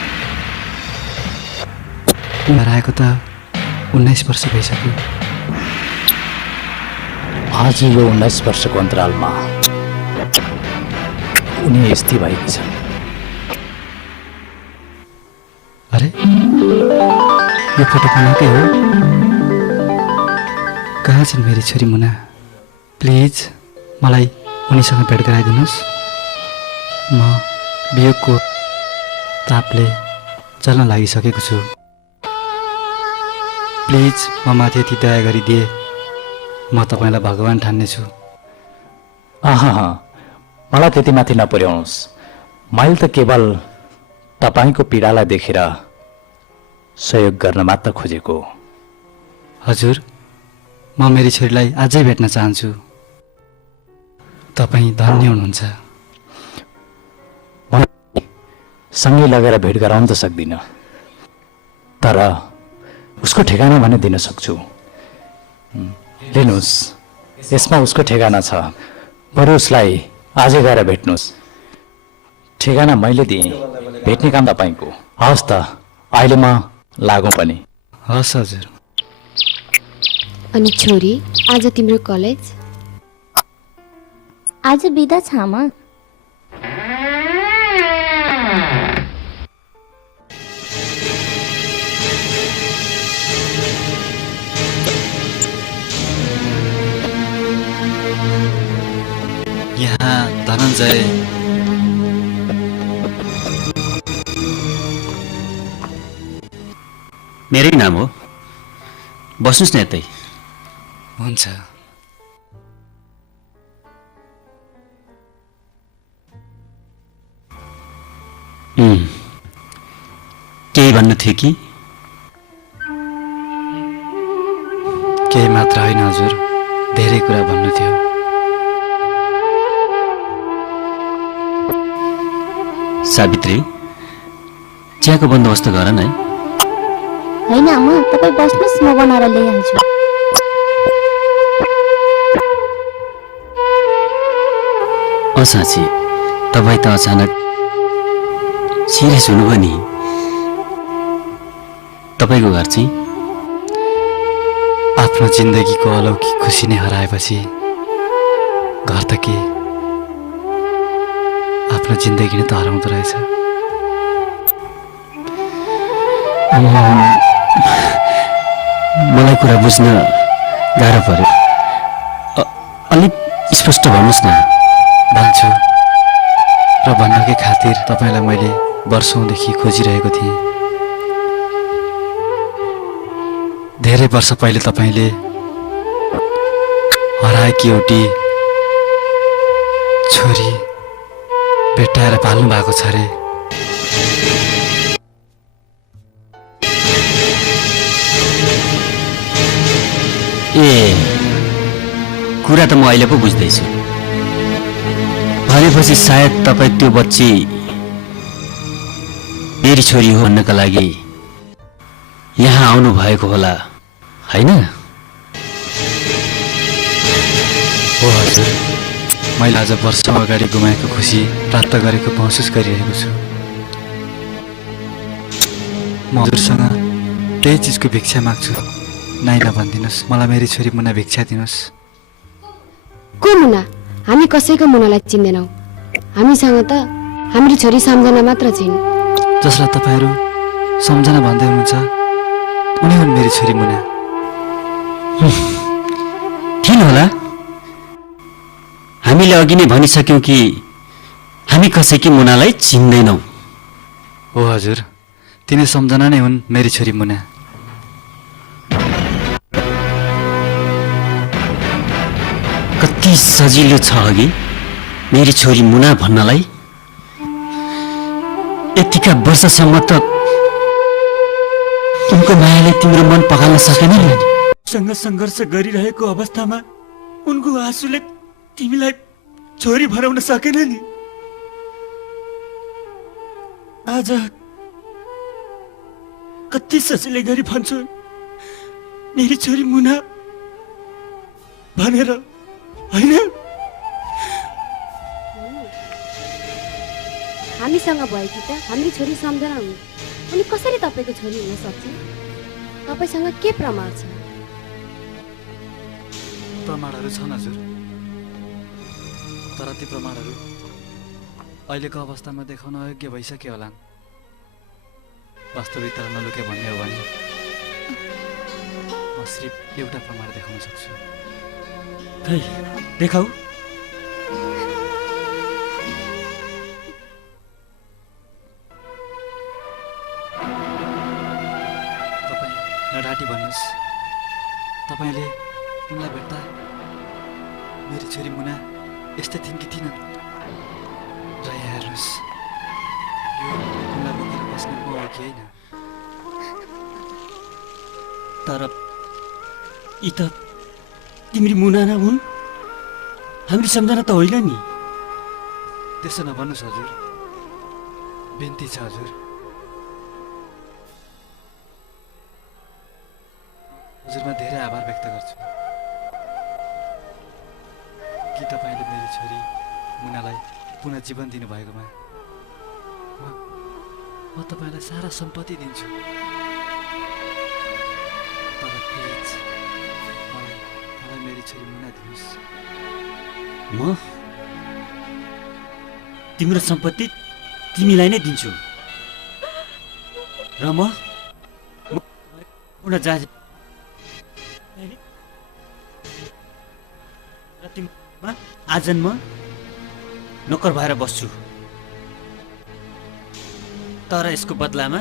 हराएको त 19 वर्ष भइसक्यो। आज यो 19 वर्षको अन्तरालमा उनी यस्तै भएकी छन्। अरे, यो फोटो मुनाकै हो? कहाँ छन् मेरी छोरी मुना? प्लिज मलाई उनीसँग भेट गराइदिनुहोस्। म वियोगको तापले चल्न लागिसकेको छु। प्लिज म माथि यति दया गरिदिए म तपाईँलाई भगवान ठान्नेछु। मलाई त्यति माथि नपुर्याउनुहोस्। मैले त केवल तपाईँको पीडालाई देखेर सहयोग गर्न मात्र खोजेको। हजुर, म मेरी छोरीलाई अझै भेट्न चाहन्छु। तपाईँ धन्य हुनुहुन्छ। सँगै लगेर भेट गराउन त सक्दिनँ, तर उसको ठेगाना भने दिन सक्छु। लिनुहोस्, यसमा उसको ठेगाना छ। बरु उसलाई आजै गएर भेट्नुहोस्। ठेगाना मैले दिएँ, भेट्ने काम तपाईँको। हवस् त, अहिले म लागौँ पनि। हस् हजुर। अनि छोरी, आज तिम्रो कलेज? आज बिदा छ आमा। यहाँ धनञ्जय मेरै नाम हो, बस्नुहोस् न यतै। हुन्छ। केही भन्नु थियो कि? केही मात्र होइन हजुर, धेरै कुरा भन्नु थियो। सावित्री, चियाको बन्दोबस्त गर न है। होइन आमा, तपाईँ बस्नुहोस्, म बनाएर ल्याइहाल्छु। साँच्ची तपाईँ त अचानक सिरियस हुनुभयो नि। तपाईँको घर चाहिँ? आफ्नो जिन्दगीको अलौकिक खुसी नै हराएपछि घर त के, आफ्नो जिन्दगी नै त हराउँदो रहेछ। मलाई कुरा बुझ्न गाह्रो पर्यो, अलिक स्पष्ट भन्नुहोस् न। भन्छु, र भन्नकै खातिर तपाईँलाई मैले वर्षौँदेखि खोजिरहेको थिएँ। धेरै वर्ष पहिले तपाईँले हराएकी एउटी छोरी भेट्टाएर पाल्नु भएको छ रे। ए, कुरा त म अहिले पो बुझ्दैछु। भनेपछि सायद तपाईँ त्यो बच्ची मेरी छोरी हो भन्नका लागि यहाँ आउनु भएको होला, होइन? हो हजुर, मैले आज वर्षौँ अगाडि गुमाएको खुसी प्राप्त गरेको महसुस गरिरहेको छु। म हजुरसँग त्यही चिजको भिक्षा माग्छु। नाइ नभनिदिनुहोस्, मलाई मेरी छोरी मुना भिक्षा दिनुहोस्। को मुना? हामी कसैको मुनालाई चिन्दैनौँ। हामीसँग त हाम्रो छोरी सम्झना मात्र छिन्। जसलाई तपाईँहरू सम्झना भन्दै हुनुहुन्छ उनी हुन् मेरी छोरी मुना। किन होला? हामीले अघि नै भनिसक्यौँ कि हामी कसैकी मुनालाई चिन्दैनौँ। हो हजुर, तिनै सम्झना नै हुन् मेरी छोरी मुना। कति सजिलो छ अघि मेरी छोरी मुना भन्नलाई। यतिका वर्षसम्म त उनको मायाले तिम्रो मन पगाल्न सकेन नि। सँग सङ्घर्ष गरिरहेको अवस्थामा उनको आँसुले तिमीलाई छोरी भराउन सकेन नि। आज कति सजिलै गरी भन्छु मेरी छोरी मुना भनेर, होइन? हामीसँग भएकी त हाम्रो छोरी सम्झना हुन्, अनि कसरी तपाईँको छोरी हुन सक्छ? तपाईँसँग के प्रमाण छ? प्रमाणहरू छन् हजुर, तर ती प्रमाणहरू अहिलेको अवस्थामा देखाउन अयोग्य भइसक्यो होला। वास्तविकता नलुके भन्ने हो भने म सिर्फ एउटा प्रमाण देखाउन सक्छु। खै देखाऊ। तपाईँ नढाँटी भन्नुहोस्, तपाईँले उनलाई भेट्दा मेरी छोरी मुना यस्तै थिइन् कि थिएन? र यहाँ हेर्नुहोस्, यो उनलाई बोकेर बस्ने म हो कि होइन? तर यी त तिम्री मुना न हुन्, हाम्रो सम्झना त होइन नि। त्यसो नभन्नुहोस् हजुर, बिन्ती छ हजुर। हजुरमा धेरै आभार व्यक्त गर्छु कि तपाईँले मेरी छोरी मुनालाई पुनः जीवन दिनुभएकोमा। म तपाईँलाई सारा सम्पत्ति दिन्छु, तर प्लिज मलाई मेरी छोरी मुना दिनुहोस्। म तिम्रो सम्पत्ति तिमीलाई नै दिन्छु र म पुनः जा र तिमीमा आजन्म नोकर भएर बस्छु। तर यसको बदलामा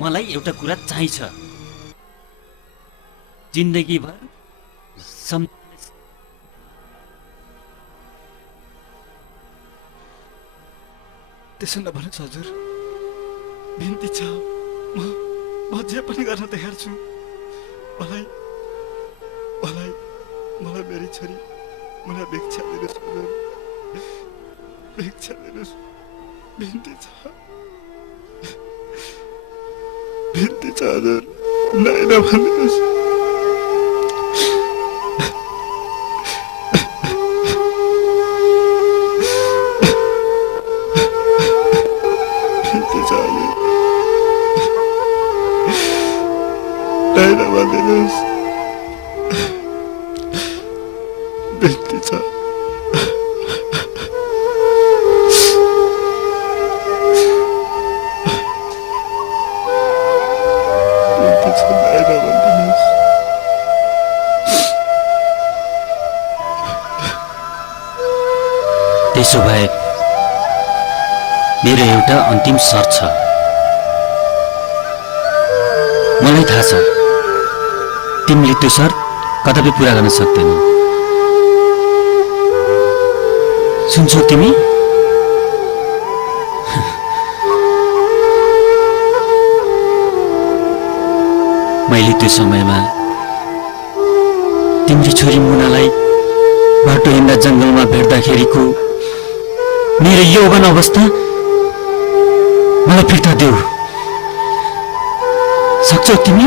मलाई एउटा कुरा चाहिन्छ, जिन्दगीभर त्यसो नभन्नुहोस् हजुर, बिन्ती छ। म जे पनि गर्न तयार छु। मलाई मेरी छोरी मुना भिक्षा दिनुहोस् हजुर, भिक्षा दिनुहोस्, बिन्ती छ, बिन्ती छ हजुर, नै नभन्नुहोस्। बिन्ती छ हजुर, नै नभन्नुहोस्, बिन्ती छ। त्यसो भए मेरो एउटा अन्तिम शर्त छ। मलाई थाहा छ तिमीले त्यो शर्त कदापि पुरा गर्न सक्दैनौ। सुन्छौ तिमी? मैले त्यो समयमा तिम्रो छोरी मुनालाई बाटो हिँड्दा जङ्गलमा भेट्दाखेरिको मेरो यौवन अवस्था मलाई फिर्ता देऊ। सक्छौ तिमी?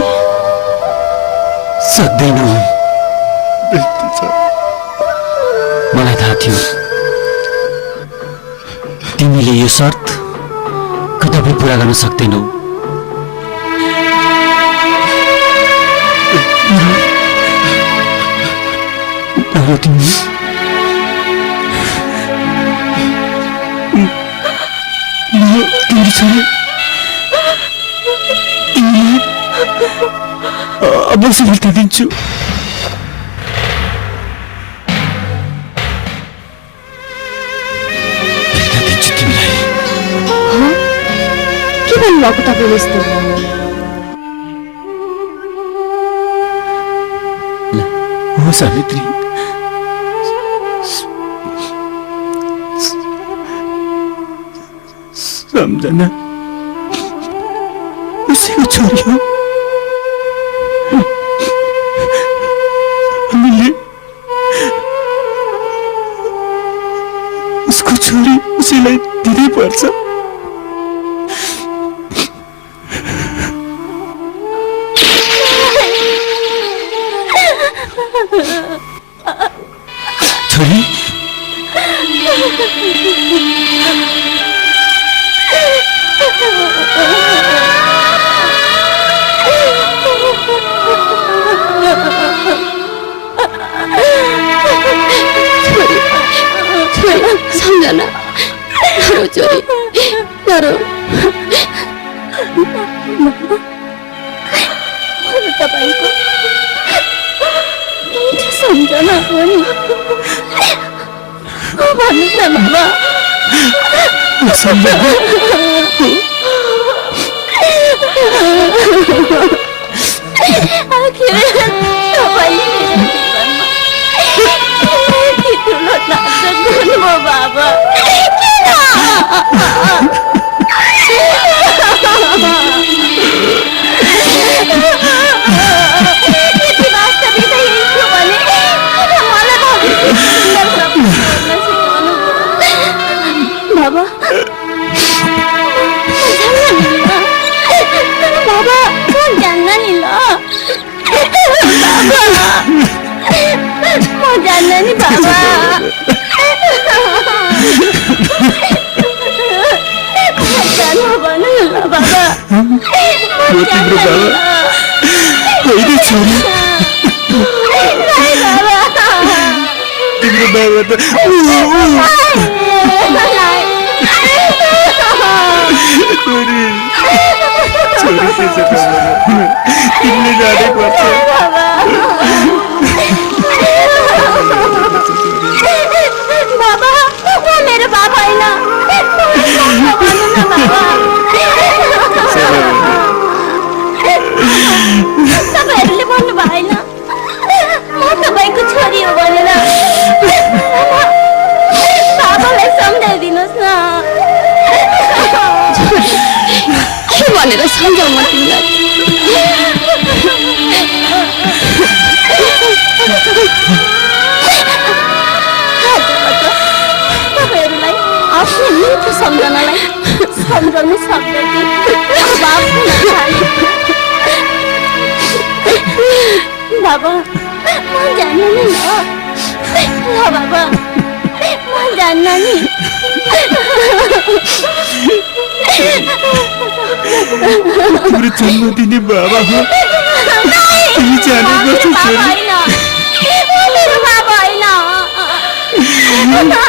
सक्दैनौ। मलाई थाहा थियो तिमीले यो शर्त कदापि पुरा गर्न सक्दैनौ। तिमी तिम्रो छोरी तिमीलाई अवश्य फिर्ता दिन्छु। गर्नु भएको तपाईँले यस्तो? हो सावित्री, सम्झना उसैको छोरी हो। हामीले उसको छोरी उसैलाई दिनै पर्छ। छोरी, सम्झना नरो छोरी, नरो। तपाईँको सम्झना हो नि, भन्नुहोस् न बाबा। आखिर तपाईँले मेरो जीवनमा यति ठुलो नाटक गर्नुभयो बाबा। यति वास्तविक यही थियो भने मलाई बाबा बाबा म जान्न नि ल, म जान्न नि बाबा। जानु भन्नु न बाबा। म तिम्रो बाबा होइन छोरी, तिम्रो बाबा त छोरी छोरी त्यसो तिमीले जानै पर्छ। बाबा म मेरो बाबा होइन, भन्नु न बाबा। तपाईँहरूले भन्नु भएन म तपाईँको छोरी हो भनेर। बाबालाई सम्झाइदिनुहोस् न। के भनेर सम्झाउ म तिमीलाई? तपाईँहरूलाई आफ्नो मिठो सम्झनालाई सम्झाउनु सक्दैन बाबा। म जान्न नि ल बाबा, म जान्न नि। तिम्रो जन्म दिने बाबा हो, तिमी जानै पर्छ छोरी। मेरो बाबा होइन,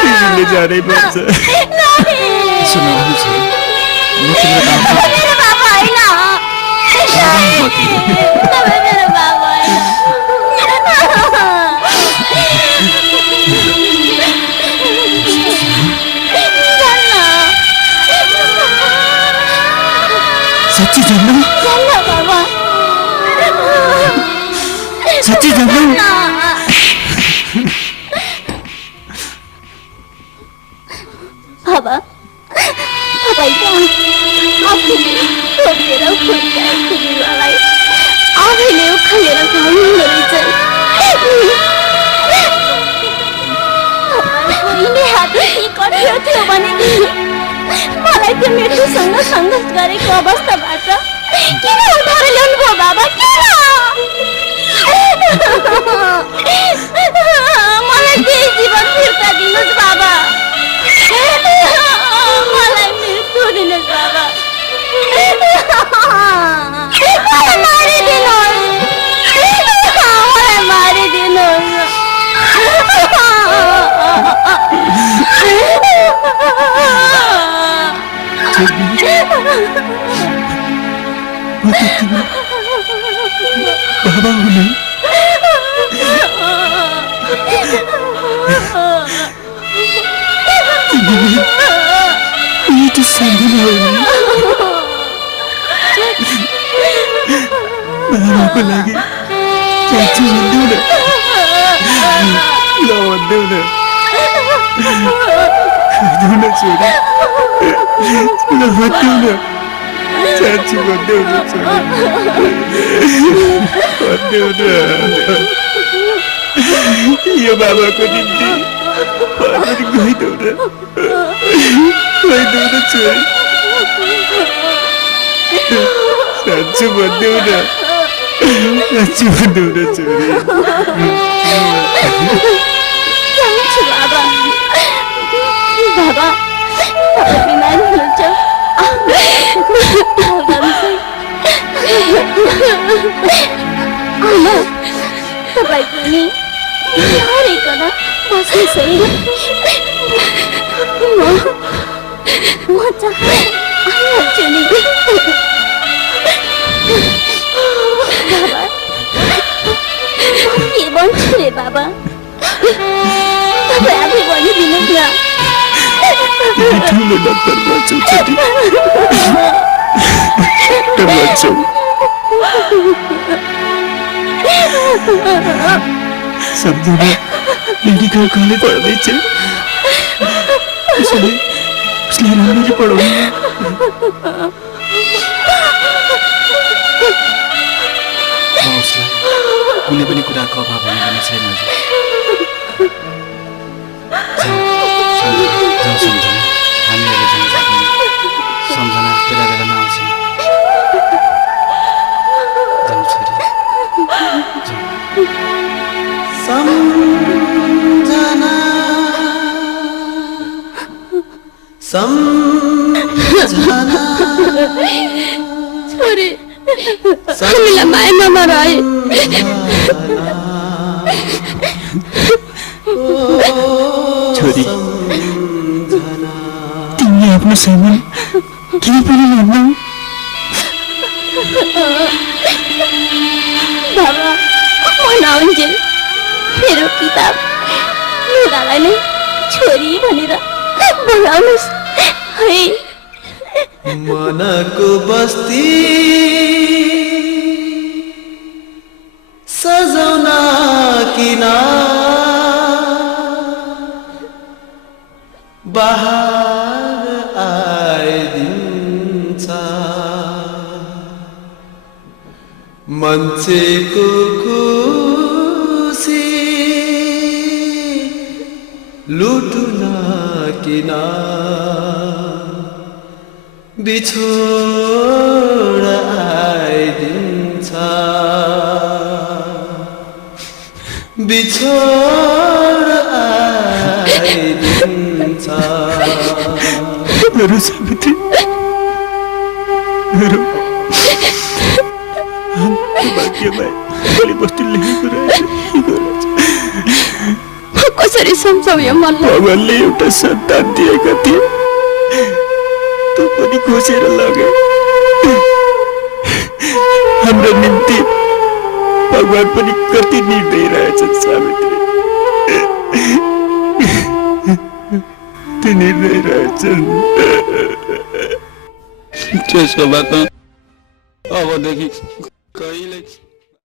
तिमीले जानै पर्छ। मेरो बाबा होइन, तपाईँ मेरो बाबा होइन। सच्ची जन्म, बाबा सच्ची जन्म। बाबा तपाईँ आफूले खोजेर खोज्याएको बिरुवालाई आफैले उखालेर खुवाउनु रहेछ। तपाईँको यिनै हात कठियो थियो भने मलाई त्यो मृत्युसँग सङ्घर्ष गरेको अवस्थाबाट किन उठाएर ल्याउनु भयो बाबा? मलाई त्यही जीवन फिर्ता दिनुहोस् बाबा, मलाई मृत्यु दिनुहोस् बाबा, मलाई मारिदिनुहोस्, मलाई मारिदिनुहोस्। बाबा हो नै, मिठो सम्झना हो नि। बाबाको लागि जान्छु भन्देऊ न ल भन्देऊ न खाइदेऊ न छोरी ल भन्देऊ न जान्छु भन्देऊ न छोरी भन्देऊ न यो बाबाको निम्ति पनि गइदेऊ न छोरी जान्छु भन्देऊ न जान्छु भन्देऊ न छोरी जान्छु बाबा बाबा तपाईँ बिमारी हुनुहुन्छ आमा तपाईँ पनि हरेकन बस्नुहोस् है म चाहिँ आइहाल्छु नि बाबा के भन्छु रे बाबा तपाईँ आफै भनिदिनुहोस् न ठुलो डाक्टर भन्छौ छोरी डाक्टर भन्छौ सम्झना मेडिकल कलेज पढ्दैछ उसलाई राम्ररी पढाउनु उसलाई कुनै पनि कुराको अभाव हुने छैन सम्झना हामीहरूले जान्छ सम्झना बेला बेलामा आउँछ जाउँ छोरी छोरी हामीलाई माया नमार है छोरी तिमीले आफ्नो सामान केही पनि भन्नौ बाबा म नआउन्जेल मेरो किताब लुगालाई नै छोरी भनेर बोलाउनुहोस् है मनको बस्ती सजाउन किन बहार आइदिन्छ मान्छेको खुसी लुटुन किन बिछोड आइदिन्छ बिछोड आइदिन्छ मेरो सावित्री मेरो भाग्यमा बस्ती लेखेको रहेछ कसरी सम्झाउ यो मनलाई भगवानले एउटा सन्तान दिएका थिए तँ पनि खोजेर लगे हाम्रो निम्ति भगवान पनि कति निर्दय रहेछन् सावित्री ती निर्दय रहेछन् त्यसो भए त अबदेखि कहिले